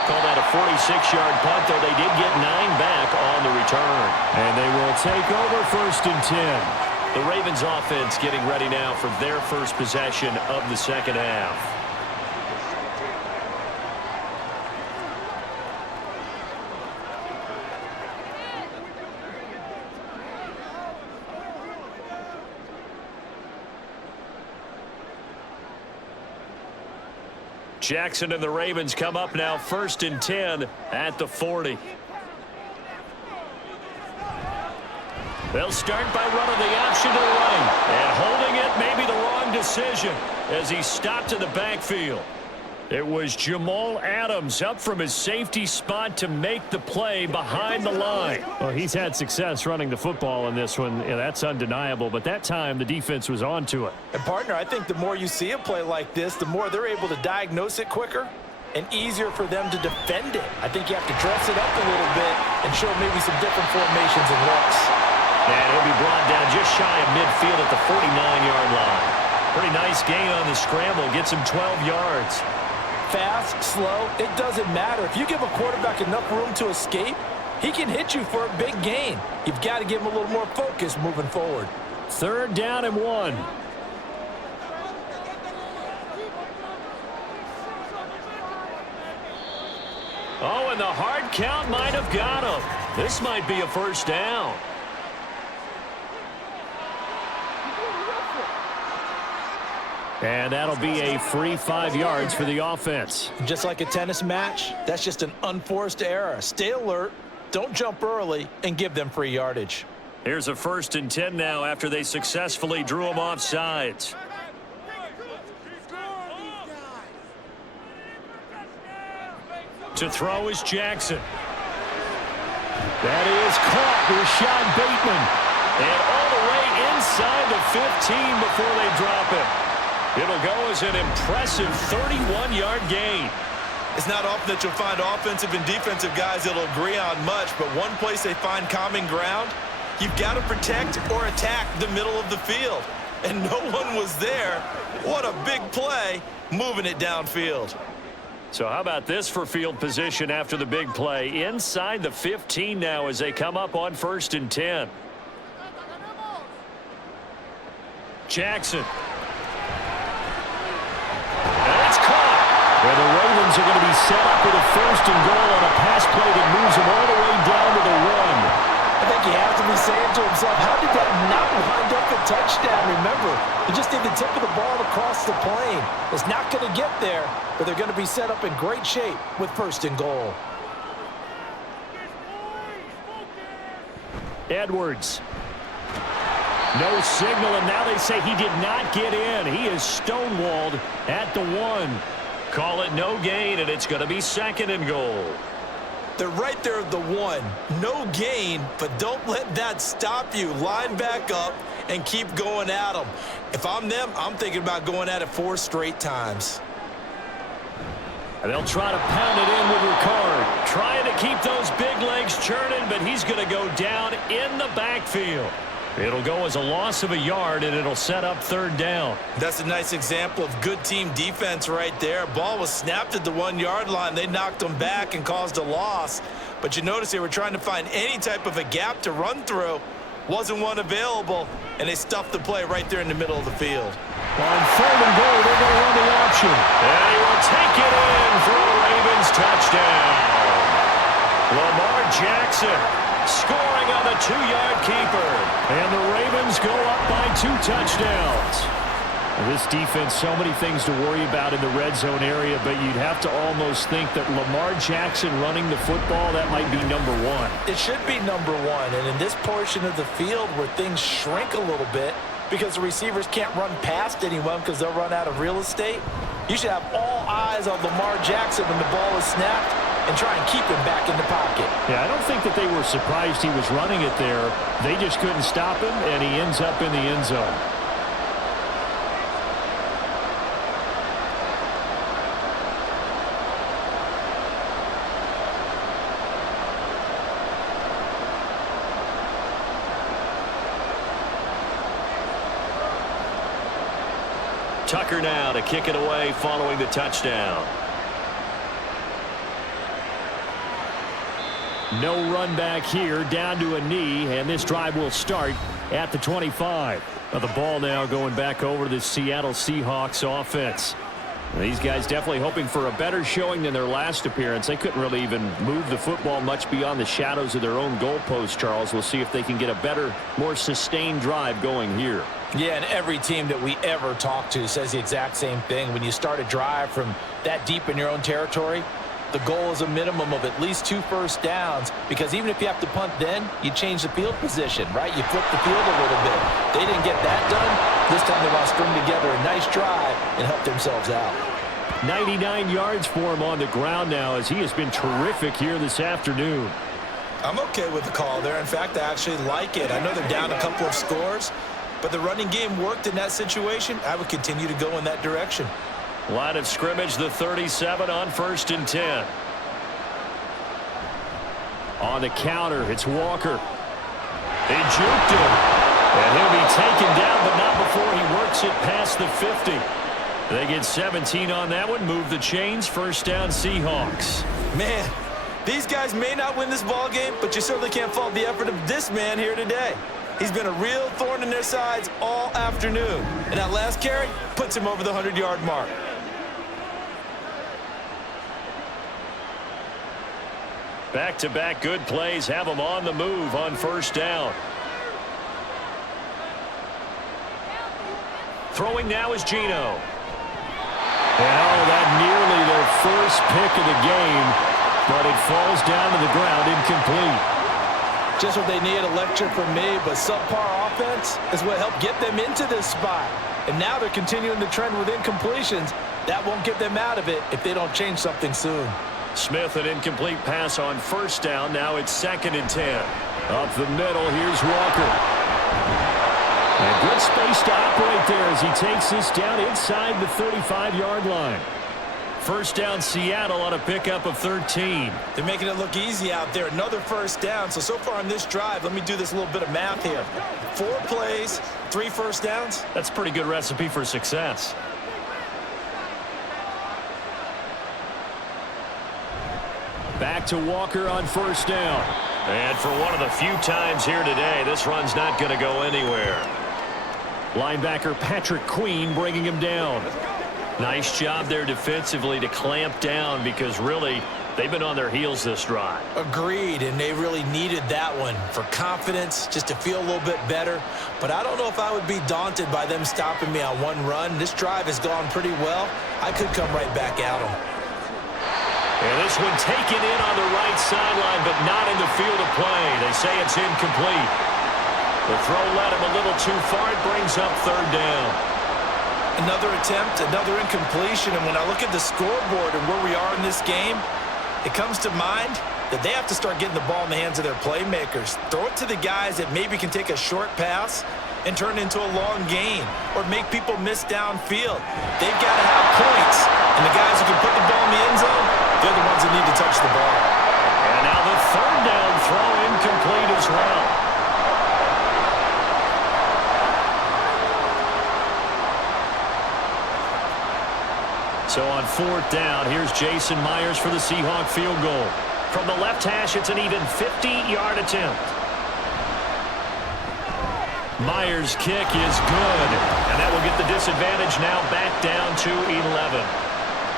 Call that a 46-yard punt, though they did get 9 back on the return. And they will take over 1st and 10. The Ravens offense getting ready now for their first possession of the 2nd half. Jackson and the Ravens come up now 1st and 10 at the 40. They'll start by running the option to the right. And holding it may be the wrong decision as he stopped in the backfield. It was Jamal Adams up from his safety spot to make the play behind the line. Well, he's had success running the football in this one. Yeah, that's undeniable. But that time, the defense was onto it. And, partner, I think the more you see a play like this, the more they're able to diagnose it quicker and easier for them to defend it. I think you have to dress it up a little bit and show maybe some different formations and looks. And he'll be brought down just shy of midfield at the 49-yard line. Pretty nice gain on the scramble. Gets him 12 yards. Fast, slow, it doesn't matter. If you give a quarterback enough room to escape, he can hit you for a big gain. You've got to give him a little more focus moving forward. 3rd down and 1. Oh, and the hard count might have got him. This might be a 1st down. And that'll be a free 5 yards for the offense. Just like a tennis match, that's just an unforced error. Stay alert, don't jump early, and give them free yardage. Here's a 1st and 10 now after they successfully drew him off sides. To throw is Jackson. That is caught. Rashad Bateman. And all the way inside the 15 before they drop him. It'll go as an impressive 31-yard gain. It's not often that you'll find offensive and defensive guys that'll agree on much, but one place they find common ground, you've got to protect or attack the middle of the field. And no one was there. What a big play, moving it downfield. So how about this for field position after the big play? Inside the 15 now as they come up on 1st and 10. Jackson. That's caught. And the Ravens are going to be set up with a 1st and goal on a pass play that moves them all the way down to the 1. I think he has to be saying to himself, how did that not wind up a touchdown? Remember, he just did the tip of the ball across the plane. It's not going to get there, but they're going to be set up in great shape with 1st and goal. Edwards. No signal, and now they say he did not get in. He is stonewalled at the 1. Call it no gain, and it's going to be 2nd and goal. They're right there at the 1. No gain, but don't let that stop you. Line back up and keep going at them. If I'm them, I'm thinking about going at it 4 straight times. And they'll try to pound it in with Ricard. Trying to keep those big legs churning, but he's going to go down in the backfield. It'll go as a loss of a yard, and it'll set up third down. That's a nice example of good team defense right there. Ball was snapped at the 1-yard line. They knocked them back and caused a loss. But you notice they were trying to find any type of a gap to run through. Wasn't one available, and they stuffed the play right there in the middle of the field. On third and goal, they're going to run the option. And he will take it in for a Ravens touchdown. Lamar Jackson scoring on the 2-yard keeper. And the Ravens go up by 2 touchdowns. This defense, so many things to worry about in the red zone area, but you'd have to almost think that Lamar Jackson running the football, that might be number 1. It should be number 1, and in this portion of the field where things shrink a little bit because the receivers can't run past anyone because they'll run out of real estate, you should have all eyes on Lamar Jackson when the ball is snapped and try and keep him back in the pocket. Yeah, I don't think that they were surprised he was running it there. They just couldn't stop him, and he ends up in the end zone. Tucker now to kick it away following the touchdown. No run back here, down to a knee, and this drive will start at the 25. The ball now going back over to the Seattle Seahawks offense. These guys definitely hoping for a better showing than their last appearance. They couldn't really even move the football much beyond the shadows of their own goalpost, Charles. We'll see if they can get a better, more sustained drive going here. Yeah, and every team that we ever talk to says the exact same thing. When you start a drive from that deep in your own territory, the goal is a minimum of at least 2 first downs, because even if you have to punt then, you change the field position, right? You flip the field a little bit. They didn't get that done. This time they want to string together a nice drive and help themselves out. 99 yards for him on the ground now, as he has been terrific here this afternoon. I'm okay with the call there. In fact, I actually like it. I know they're down a couple of scores, but the running game worked in that situation. I would continue to go in that direction. Line of scrimmage, the 37 on 1st and 10. On the counter, it's Walker. He juked him. And he'll be taken down, but not before he works it past the 50. They get 17 on that one, move the chains, first down Seahawks. Man, these guys may not win this ball game, but you certainly can't fault the effort of this man here today. He's been a real thorn in their sides all afternoon. And that last carry puts him over the 100-yard mark. Back-to-back good plays have him on the move on first down. Throwing now is Geno. And that nearly their first pick of the game, but it falls down to the ground incomplete. Just what they need, a lecture from me, but subpar offense is what helped get them into this spot. And now they're continuing the trend with incompletions. That won't get them out of it if they don't change something soon. Smith, an incomplete pass on first down. Now it's 2nd and 10. Up the middle, here's Walker. And good space to operate there as he takes this down inside the 35-yard line. First down Seattle on a pickup of 13. They're making it look easy out there. Another first down. So far on this drive, let me do this little bit of math here. 4 plays, 3 first downs. That's a pretty good recipe for success. Back to Walker on first down. And for one of the few times here today, this run's not going to go anywhere. Linebacker Patrick Queen bringing him down. Nice job there defensively to clamp down, because really they've been on their heels this drive. Agreed, and they really needed that one for confidence, just to feel a little bit better. But I don't know if I would be daunted by them stopping me on one run. This drive has gone pretty well. I could come right back at them. And this one taken in on the right sideline, but not in the field of play. They say it's incomplete. The throw led him a little too far. It brings up 3rd down. Another attempt, another incompletion. And when I look at the scoreboard and where we are in this game, it comes to mind that they have to start getting the ball in the hands of their playmakers. Throw it to the guys that maybe can take a short pass and turn it into a long gain, or make people miss downfield. They've got to have points. And the guys who can put the ball in the end zone, they're the ones that need to touch the ball. And now the 3rd down throw incomplete as well. So on 4th down, here's Jason Myers for the Seahawk field goal. From the left hash, it's an even 50-yard attempt. Myers' kick is good, and that will get the disadvantage now back down to 11.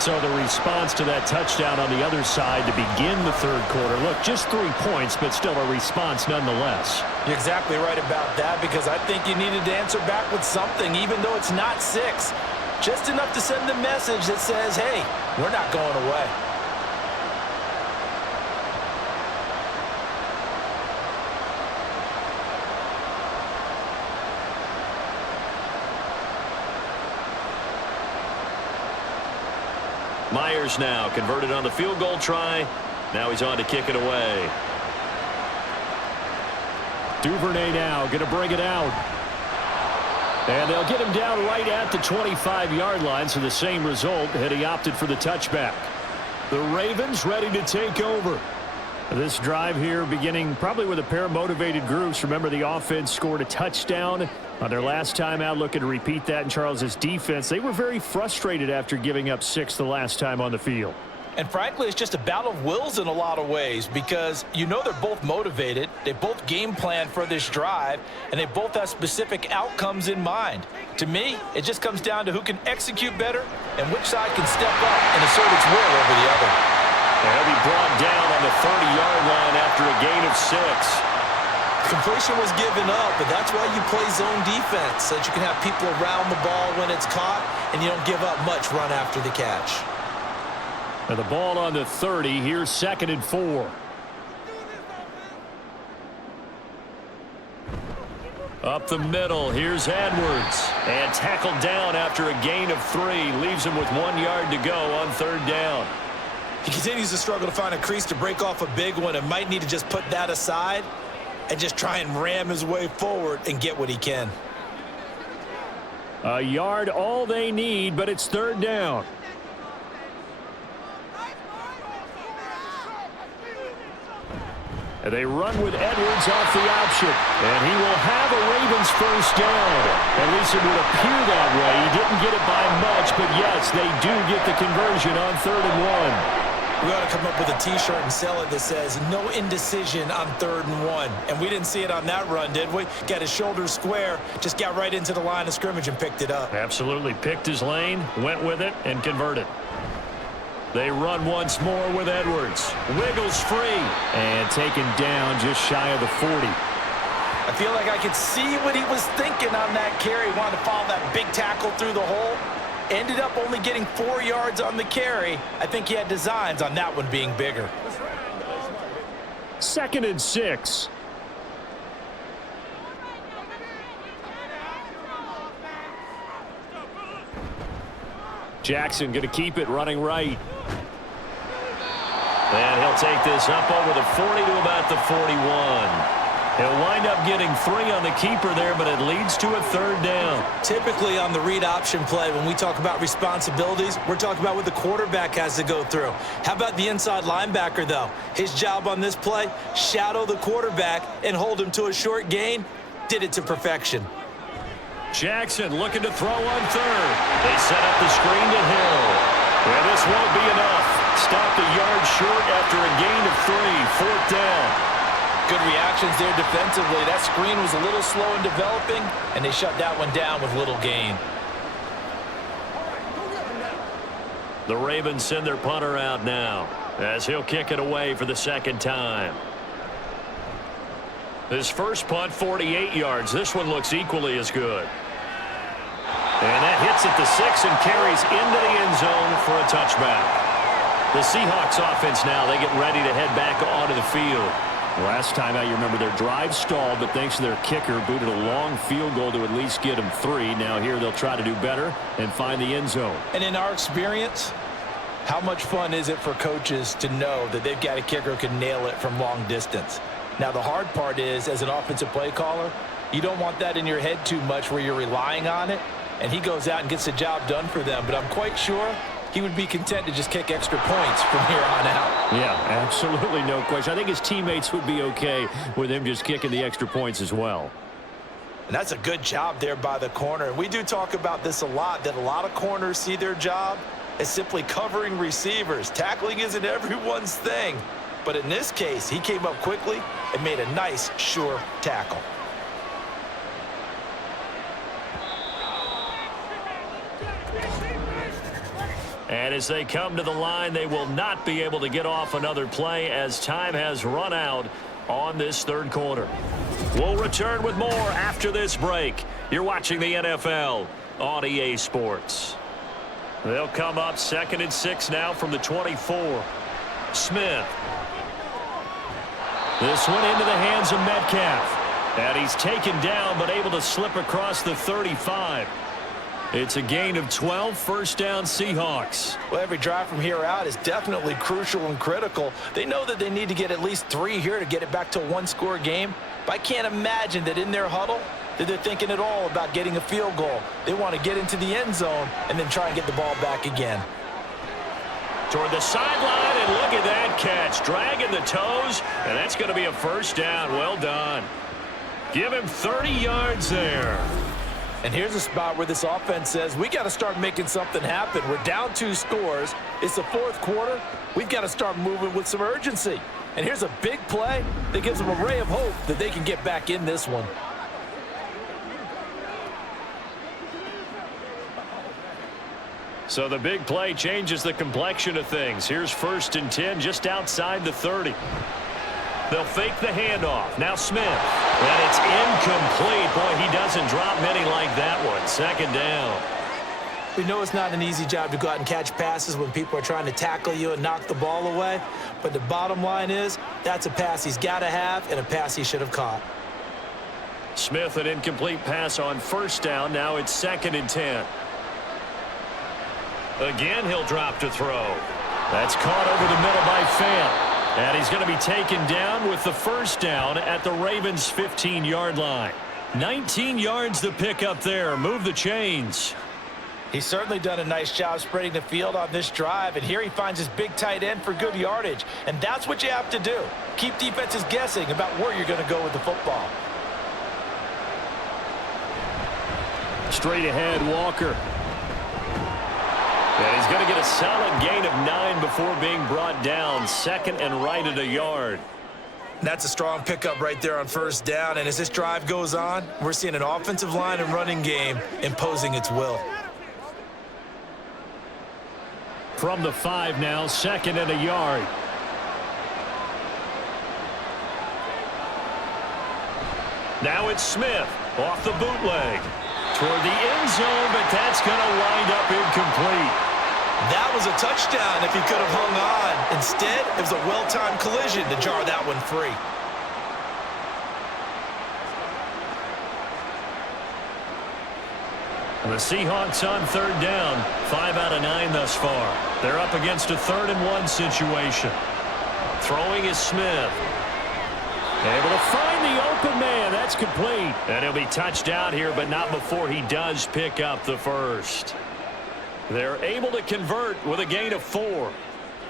So the response to that touchdown on the other side to begin the third quarter. Look, just 3 points, but still a response nonetheless. You're exactly right about that, because I think you needed to answer back with something, even though it's not 6. Just enough to send the message that says, hey, we're not going away. Myers now converted on the field goal try. Now he's on to kick it away. Duvernay now going to bring it out. And they'll get him down right at the 25-yard line, so the same result had he opted for the touchback. The Ravens ready to take over. This drive here beginning probably with a pair of motivated groups. Remember, the offense scored a touchdown on their last time out, looking to repeat that in Charles's defense. They were very frustrated after giving up 6 the last time on the field. And frankly, it's just a battle of wills in a lot of ways, because you know they're both motivated, they both game plan for this drive, and they both have specific outcomes in mind. To me, it just comes down to who can execute better and which side can step up and assert its will over the other. They'll be brought down on the 30-yard line after a gain of 6. Completion was given up, but that's why you play zone defense, so that you can have people around the ball when it's caught, and you don't give up much run after the catch. And the ball on the 30. Here's 2nd and 4. Up the middle. Here's Edwards. And tackled down after a gain of 3. Leaves him with 1 yard to go on 3rd down. He continues to struggle to find a crease to break off a big one, and might need to just put that aside and just try and ram his way forward and get what he can. A yard all they need, but it's 3rd down. And they run with Edwards off the option. And he will have a Ravens first down. At least it would appear that way. He didn't get it by much, but yes, they do get the conversion on 3rd and 1. We ought to come up with a T-shirt and sell it that says, no indecision on 3rd and 1. And we didn't see it on that run, did we? Got his shoulders square, just got right into the line of scrimmage and picked it up. Absolutely. Picked his lane, went with it, and converted. They run once more with Edwards. Wiggles free. And taken down just shy of the 40. I feel like I could see what he was thinking on that carry. He wanted to follow that big tackle through the hole. Ended up only getting 4 yards on the carry. I think he had designs on that one being bigger. 2nd and 6. Jackson going to keep it running right. And he'll take this up over the 40 to about the 41. He'll wind up getting 3 on the keeper there, but it leads to a 3rd down. Typically on the read option play, when we talk about responsibilities, we're talking about what the quarterback has to go through. How about the inside linebacker, though? His job on this play, shadow the quarterback and hold him to a short gain. Did it to perfection. Jackson looking to throw on 3rd. They set up the screen to Hill. And this won't be enough. Stopped a yard short after a gain of 3. 4th down. Good reactions there defensively. That screen was a little slow in developing, and they shut that one down with little gain. The Ravens send their punter out now as he'll kick it away for the 2nd time. His first punt, 48 yards. This one looks equally as good. And that hits at the 6 and carries into the end zone for a touchback. The Seahawks offense now, they get ready to head back onto the field. Last time out, you remember their drive stalled, but thanks to their kicker, booted a long field goal to at least get them 3. Now here they'll try to do better and find the end zone. And in our experience, how much fun is it for coaches to know that they've got a kicker who can nail it from long distance? Now the hard part is, as an offensive play caller, you don't want that in your head too much where you're relying on it, and he goes out and gets the job done for them. But I'm quite sure he would be content to just kick extra points from here on out. Yeah, absolutely no question. I think his teammates would be okay with him just kicking the extra points as well. And that's a good job there by the corner. And we do talk about this a lot, that a lot of corners see their job is simply covering receivers. Tackling isn't everyone's thing. But in this case, he came up quickly and made a nice, sure tackle. And as they come to the line, they will not be able to get off another play as time has run out on this third quarter. We'll return with more after this break. You're watching the NFL on EA Sports. They'll come up 2nd and 6 now from the 24. Smith. This one into the hands of Metcalf. And he's taken down but able to slip across the 35. It's a gain of 12, first down Seahawks. Well, every drive from here out is definitely crucial and critical. They know that they need to get at least 3 here to get it back to a one-score game. But I can't imagine that in their huddle that they're thinking at all about getting a field goal. They want to get into the end zone and then try and get the ball back again. Toward the sideline, and look at that catch. Dragging the toes, and that's going to be a first down. Well done. Give him 30 yards there. And here's a spot where this offense says, we got to start making something happen. We're down 2 scores. It's the 4th quarter. We've got to start moving with some urgency. And here's a big play that gives them a ray of hope that they can get back in this one. So the big play changes the complexion of things. Here's 1st and 10 just outside the 30. They'll fake the handoff. Now Smith. And it's incomplete. Boy, he doesn't drop many like that one. 2nd down. We know it's not an easy job to go out and catch passes when people are trying to tackle you and knock the ball away. But the bottom line is, that's a pass he's got to have and a pass he should have caught. Smith, an incomplete pass on 1st down. Now it's 2nd and 10. Again, he'll drop to throw. That's caught over the middle by Fant. And he's going to be taken down with the first down at the Ravens' 15-yard line. 19 yards to pick up there. Move the chains. He's certainly done a nice job spreading the field on this drive, and here he finds his big tight end for good yardage. And that's what you have to do. Keep defenses guessing about where you're going to go with the football. Straight ahead, Walker. And he's going to get a solid gain of 9 before being brought down. 2nd and right at a yard. That's a strong pickup right there on 1st down. And as this drive goes on, we're seeing an offensive line and running game imposing its will. From the 5 now, 2nd and a yard. Now it's Smith off the bootleg. Toward the end zone, but that's going to wind up incomplete. That was a touchdown if he could have hung on. Instead, it was a well-timed collision to jar that one free. The Seahawks on 3rd down, 5 out of 9 thus far. They're up against a 3rd and 1 situation. Throwing is Smith. Able to find the open man. That's complete. And he'll be touched out here, but not before he does pick up the first. They're able to convert with a gain of 4.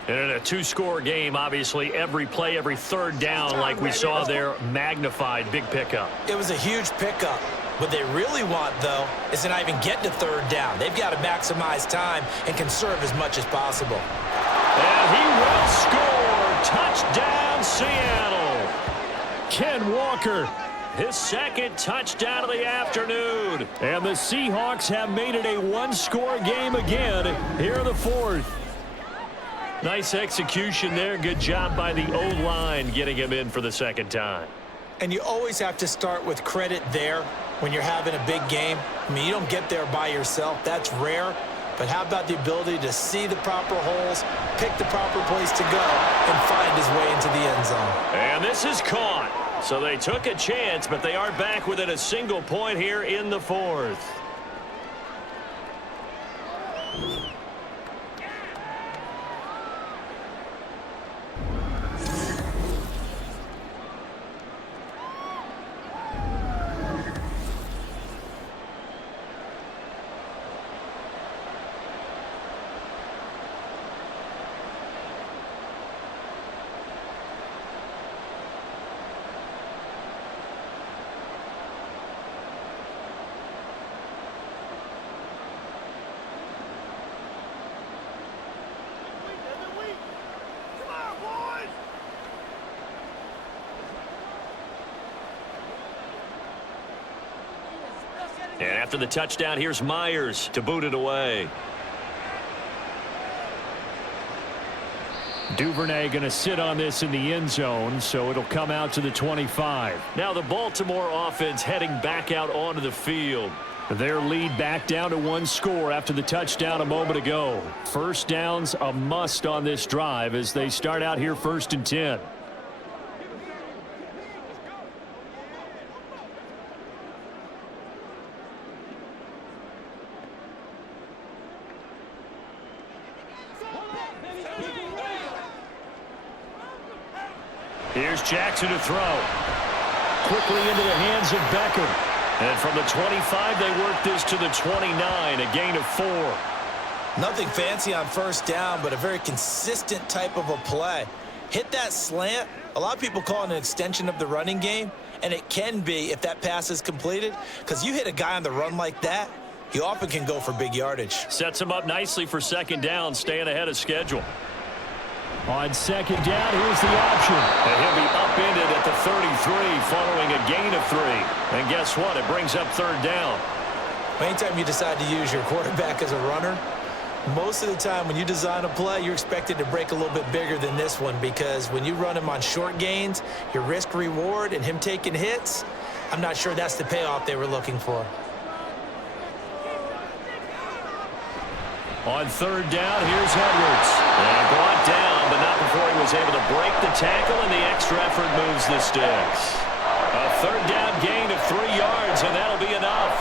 And in a 2-score game, obviously, every play, every 3rd down, like we saw there, magnified. Big pickup. It was a huge pickup. What they really want, though, is to not even get to 3rd down. They've got to maximize time and conserve as much as possible. And he will score. Touchdown, Seattle. Ken Walker, his 2nd touchdown of the afternoon. And the Seahawks have made it a 1-score game again here in the 4th. Nice execution there. Good job by the O-line getting him in for the 2nd time. And you always have to start with credit there when you're having a big game. I mean, you don't get there by yourself. That's rare. But how about the ability to see the proper holes, pick the proper place to go, and find his way into the end zone? And this is caught. So they took a chance, but they are back within a single point here in the 4th. And after the touchdown, here's Myers to boot it away. Duvernay going to sit on this in the end zone, so it'll come out to the 25. Now the Baltimore offense heading back out onto the field. Their lead back down to 1 score after the touchdown a moment ago. First down's a must on this drive as they start out here 1st and 10. Here's Jackson to throw. Quickly into the hands of Beckham. And from the 25, they work this to the 29, a gain of 4. Nothing fancy on first down, but a very consistent type of a play. Hit that slant. A lot of people call it an extension of the running game, and it can be if that pass is completed, because you hit a guy on the run like that, he often can go for big yardage. Sets him up nicely for 2nd down, staying ahead of schedule. On 2nd down, here's the option. And he'll be upended at the 33 following a gain of 3. And guess what? It brings up 3rd down. Anytime you decide to use your quarterback as a runner, most of the time when you design a play, you're expected to break a little bit bigger than this one, because when you run him on short gains, your risk reward and him taking hits, I'm not sure that's the payoff they were looking for. On 3rd down, here's Edwards. And brought down, but not before he was able to break the tackle, and the extra effort moves the Stix. A 3rd down gain of 3 yards, and that'll be enough.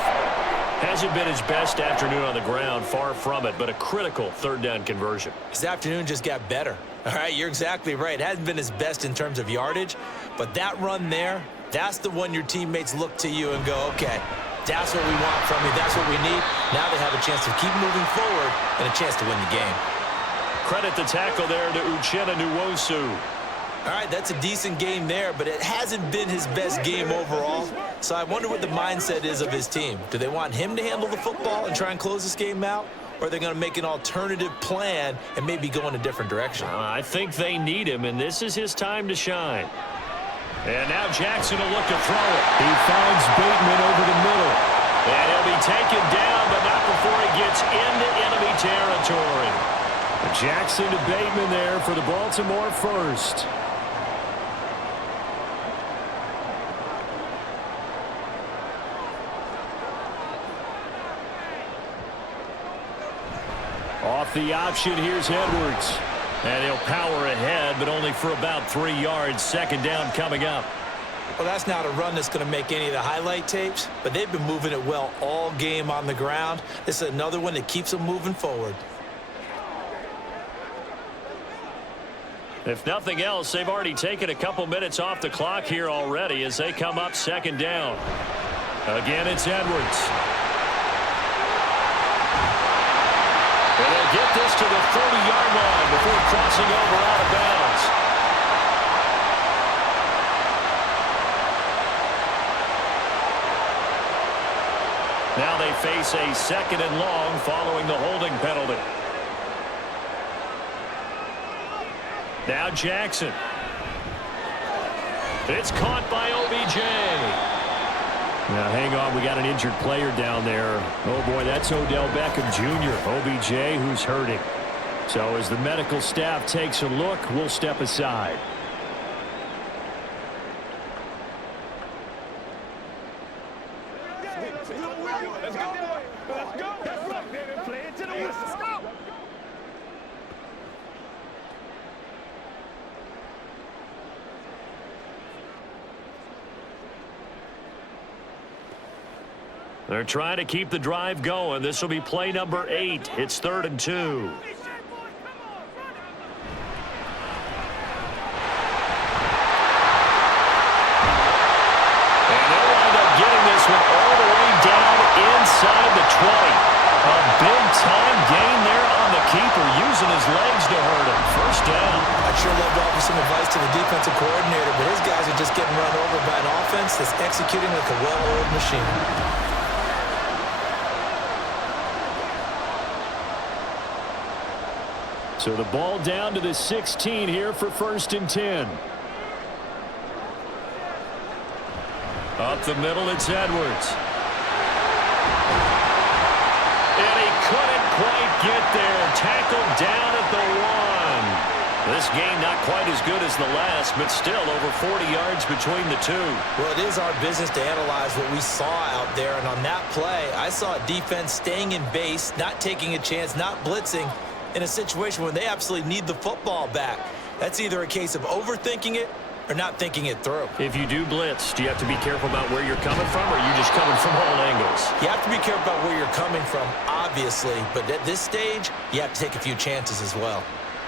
Hasn't been his best afternoon on the ground, far from it, but a critical 3rd down conversion. His afternoon just got better. All right, you're exactly right. It hasn't been his best in terms of yardage, but that run there, that's the one your teammates look to you and go, okay, that's what we want from you. That's what we need. Now they have a chance to keep moving forward and a chance to win the game. Credit the tackle there to Uchenna Nwosu. All right, that's a decent game there, but it hasn't been his best game overall. So I wonder what the mindset is of his team. Do they want him to handle the football and try and close this game out? Or are they going to make an alternative plan and maybe go in a different direction? I think they need him, and this is his time to shine. And now Jackson will look to throw it. He finds Bateman over the middle. And he'll be taken down, but not before he gets into enemy territory. Jackson to Bateman there for the Baltimore first. Off the option, here's Edwards. And he'll power ahead, but only for about 3 yards. 2nd down coming up. Well, that's not a run that's going to make any of the highlight tapes, but they've been moving it well all game on the ground. This is another one that keeps them moving forward. If nothing else, they've already taken a couple minutes off the clock here already as they come up 2nd down. Again, it's Edwards. And they'll get this to the 30-yard line before crossing over out of bounds. Now they face a 2nd and long following the holding penalty. Now Jackson. It's caught by OBJ. Now, hang on. We got an injured player down there. Oh, boy, that's Odell Beckham Jr. OBJ, who's hurting. So as the medical staff takes a look, we'll step aside. They're trying to keep the drive going. This will be play number 8. It's 3rd and 2. Come on, And they'll wind up getting this one all the way down inside the 20. A big-time gain there on the keeper, using his legs to hurt him. 1st down. I'd sure love to offer some advice to the defensive coordinator, but his guys are just getting run over by an offense that's executing like a well-oiled machine. So the ball down to the 16 here for 1st and 10. Up the middle, it's Edwards. And he couldn't quite get there. Tackled down at the 1. This game not quite as good as the last, but still over 40 yards between the two. Well, it is our business to analyze what we saw out there, and on that play, I saw a defense staying in base, not taking a chance, not blitzing, in a situation when they absolutely need the football back. That's either a case of overthinking it or not thinking it through. If you do blitz, do you have to be careful about where you're coming from, or are you just coming from all angles? You have to be careful about where you're coming from, obviously, but at this stage, you have to take a few chances as well.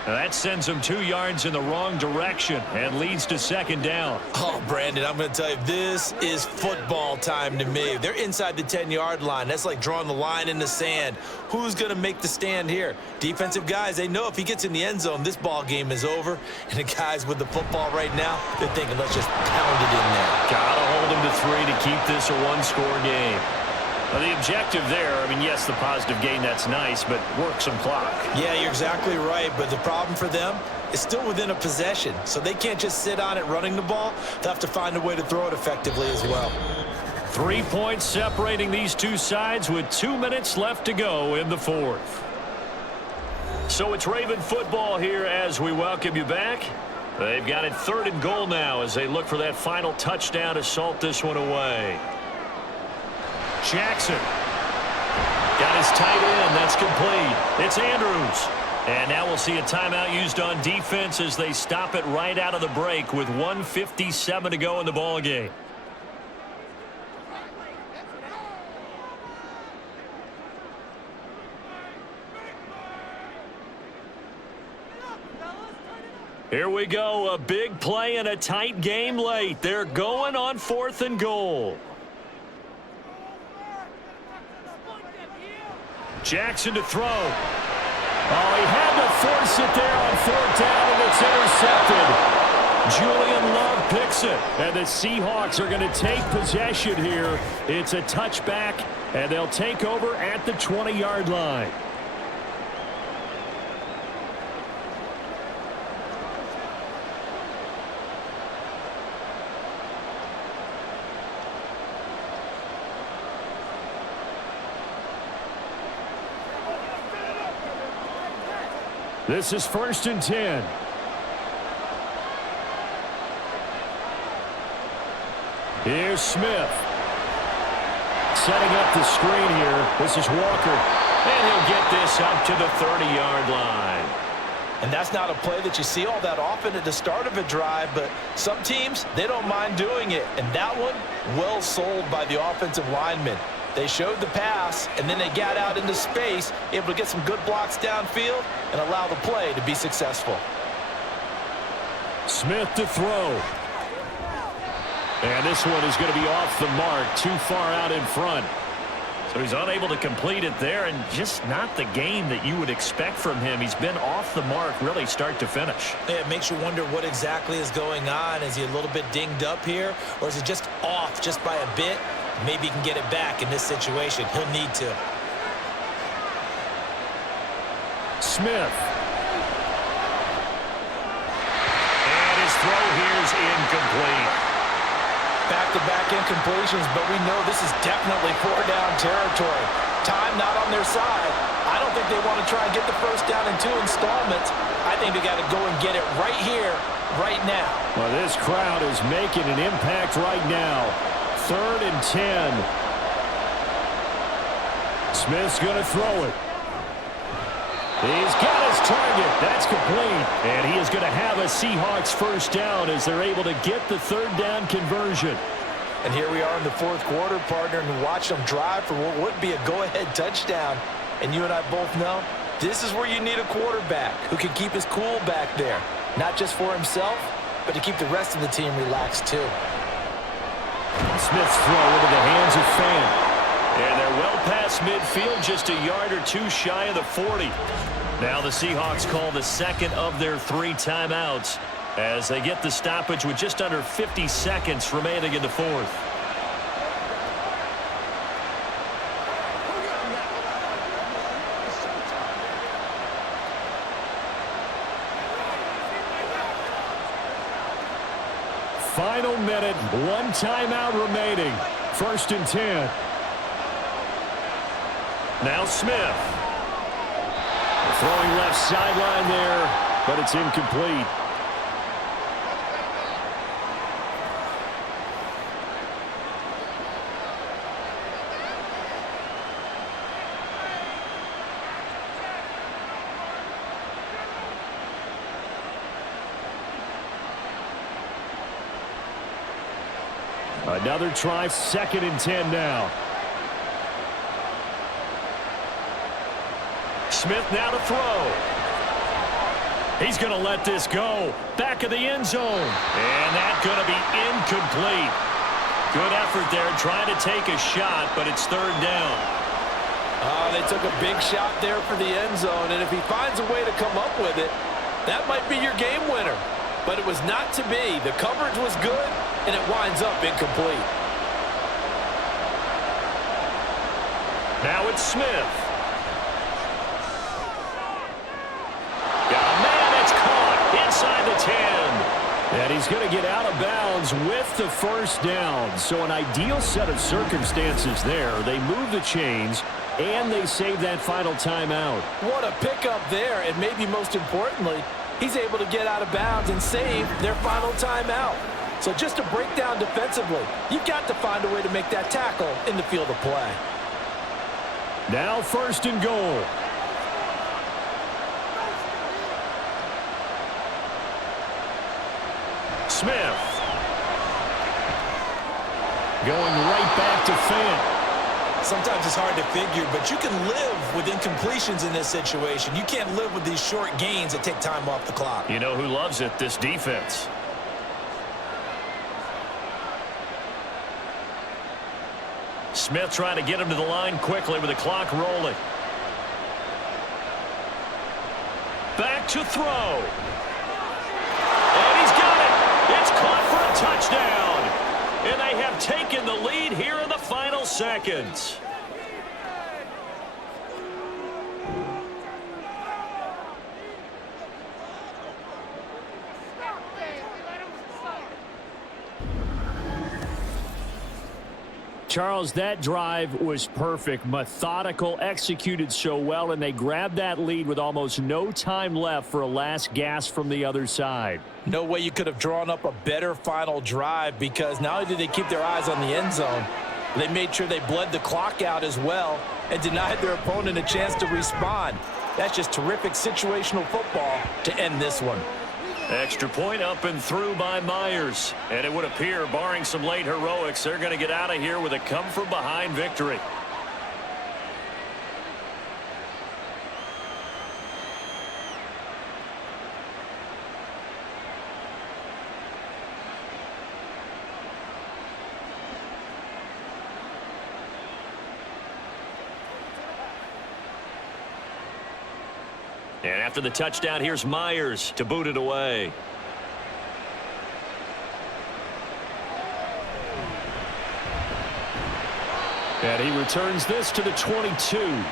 Now that sends them 2 yards in the wrong direction and leads to second down. Oh, Brandon, I'm going to tell you, this is football time to me. They're inside the 10-yard line. That's like drawing the line in the sand. Who's going to make the stand here? Defensive guys, they know if he gets in the end zone, this ball game is over. And the guys with the football right now, they're thinking, let's just pound it in there. Gotta hold him to 3 to keep this a one-score game. Well, the objective there, I mean, yes, the positive gain, that's nice, but work some clock. Yeah, you're exactly right, but the problem for them is still within a possession, so they can't just sit on it running the ball. They'll have to find a way to throw it effectively as well. 3 points separating these two sides with 2 minutes left to go in the fourth. So it's Raven football here as we welcome you back. They've got it 3rd and goal now as they look for that final touchdown to salt this one away. Jackson got his tight end. That's complete. It's Andrews. And now we'll see a timeout used on defense as they stop it right out of the break with 1:57 to go in the ball game. Here we go. A big play and a tight game late. They're going on 4th and goal. Jackson to throw. Oh, he had to force it there on 4th down, and it's intercepted. Julian Love picks it, and the Seahawks are going to take possession here. It's a touchback, and they'll take over at the 20-yard line. This is 1st and 10. Here's Smith. Setting up the screen here. This is Walker. And he'll get this up to the 30-yard line. And that's not a play that you see all that often at the start of a drive, but some teams, they don't mind doing it. And that one, well sold by the offensive lineman. They showed the pass, and then they got out into space, able to get some good blocks downfield and allow the play to be successful. Smith to throw. And this one is going to be off the mark, too far out in front. So he's unable to complete it there, and just not the game that you would expect from him. He's been off the mark really start to finish. Yeah, it makes you wonder what exactly is going on. Is he a little bit dinged up here, or is he just off just by a bit? Maybe he can get it back in this situation. He'll need to. Smith. And his throw here is incomplete. Back-to-back incompletions, but we know this is definitely 4-down territory. Time not on their side. I don't think they want to try and get the first down in 2 installments. I think they got to go and get it right here, right now. Well, this crowd is making an impact right now. 3rd and 10. Smith's going to throw it. He's got his target. That's complete. And he is going to have a Seahawks first down as they're able to get the 3rd down conversion. And here we are in the 4th quarter, partner, and watch them drive for what would be a go-ahead touchdown. And you and I both know this is where you need a quarterback who can keep his cool back there. Not just for himself, but to keep the rest of the team relaxed too. Smith's throw into the hands of Fan. And they're well past midfield, just a yard or 2 shy of the 40. Now the Seahawks call the 2nd of their 3 timeouts as they get the stoppage with just under 50 seconds remaining in the 4th. Final minute, 1 timeout remaining. 1st and 10. Now Smith. Throwing left sideline there, but it's incomplete. Another try, 2nd and 10 now. Smith now to throw. He's going to let this go. Back of the end zone. And that's going to be incomplete. Good effort there trying to take a shot, but it's 3rd down. They took a big shot there for the end zone, and if he finds a way to come up with it, that might be your game winner. But it was not to be. The coverage was good, and it winds up incomplete. Now it's Smith. Got a man that's caught inside the 10. And he's going to get out of bounds with the 1st down. So an ideal set of circumstances there. They move the chains, and they save that final timeout. What a pickup there, and maybe most importantly, he's able to get out of bounds and save their final timeout. So just to break down defensively, you've got to find a way to make that tackle in the field of play. Now 1st and goal. Smith. Going right back to Fant. Sometimes it's hard to figure, but you can live with incompletions in this situation. You can't live with these short gains that take time off the clock. You know who loves it? This defense. Smith trying to get him to the line quickly with the clock rolling. Back to throw. And he's got it. It's caught for a touchdown. And they have taken the lead here in the final seconds. Charles, that drive was perfect, methodical, executed so well, and they grabbed that lead with almost no time left for a last gasp from the other side. No way you could have drawn up a better final drive, because not only did they keep their eyes on the end zone, they made sure they bled the clock out as well and denied their opponent a chance to respond. That's just terrific situational football to end this one. Extra point up and through by Myers. And it would appear, barring some late heroics, they're going to get out of here with a come-from-behind victory. And after the touchdown, here's Myers to boot it away. And he returns this to the 22.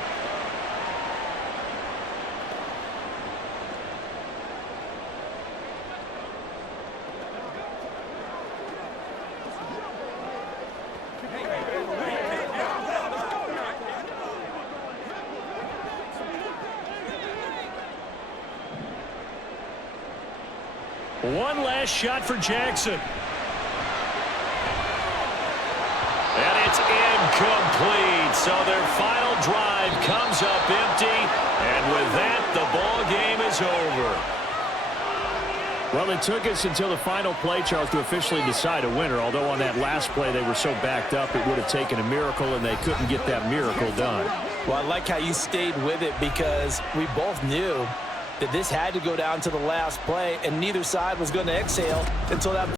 One last shot for Jackson. And it's incomplete. So their final drive comes up empty. And with that, the ball game is over. Well, it took us until the final play, Charles, to officially decide a winner. Although on that last play they were so backed up, it would have taken a miracle, and they couldn't get that miracle done. Well, I like how you stayed with it, because we both knew that this had to go down to the last play, and neither side was going to exhale until that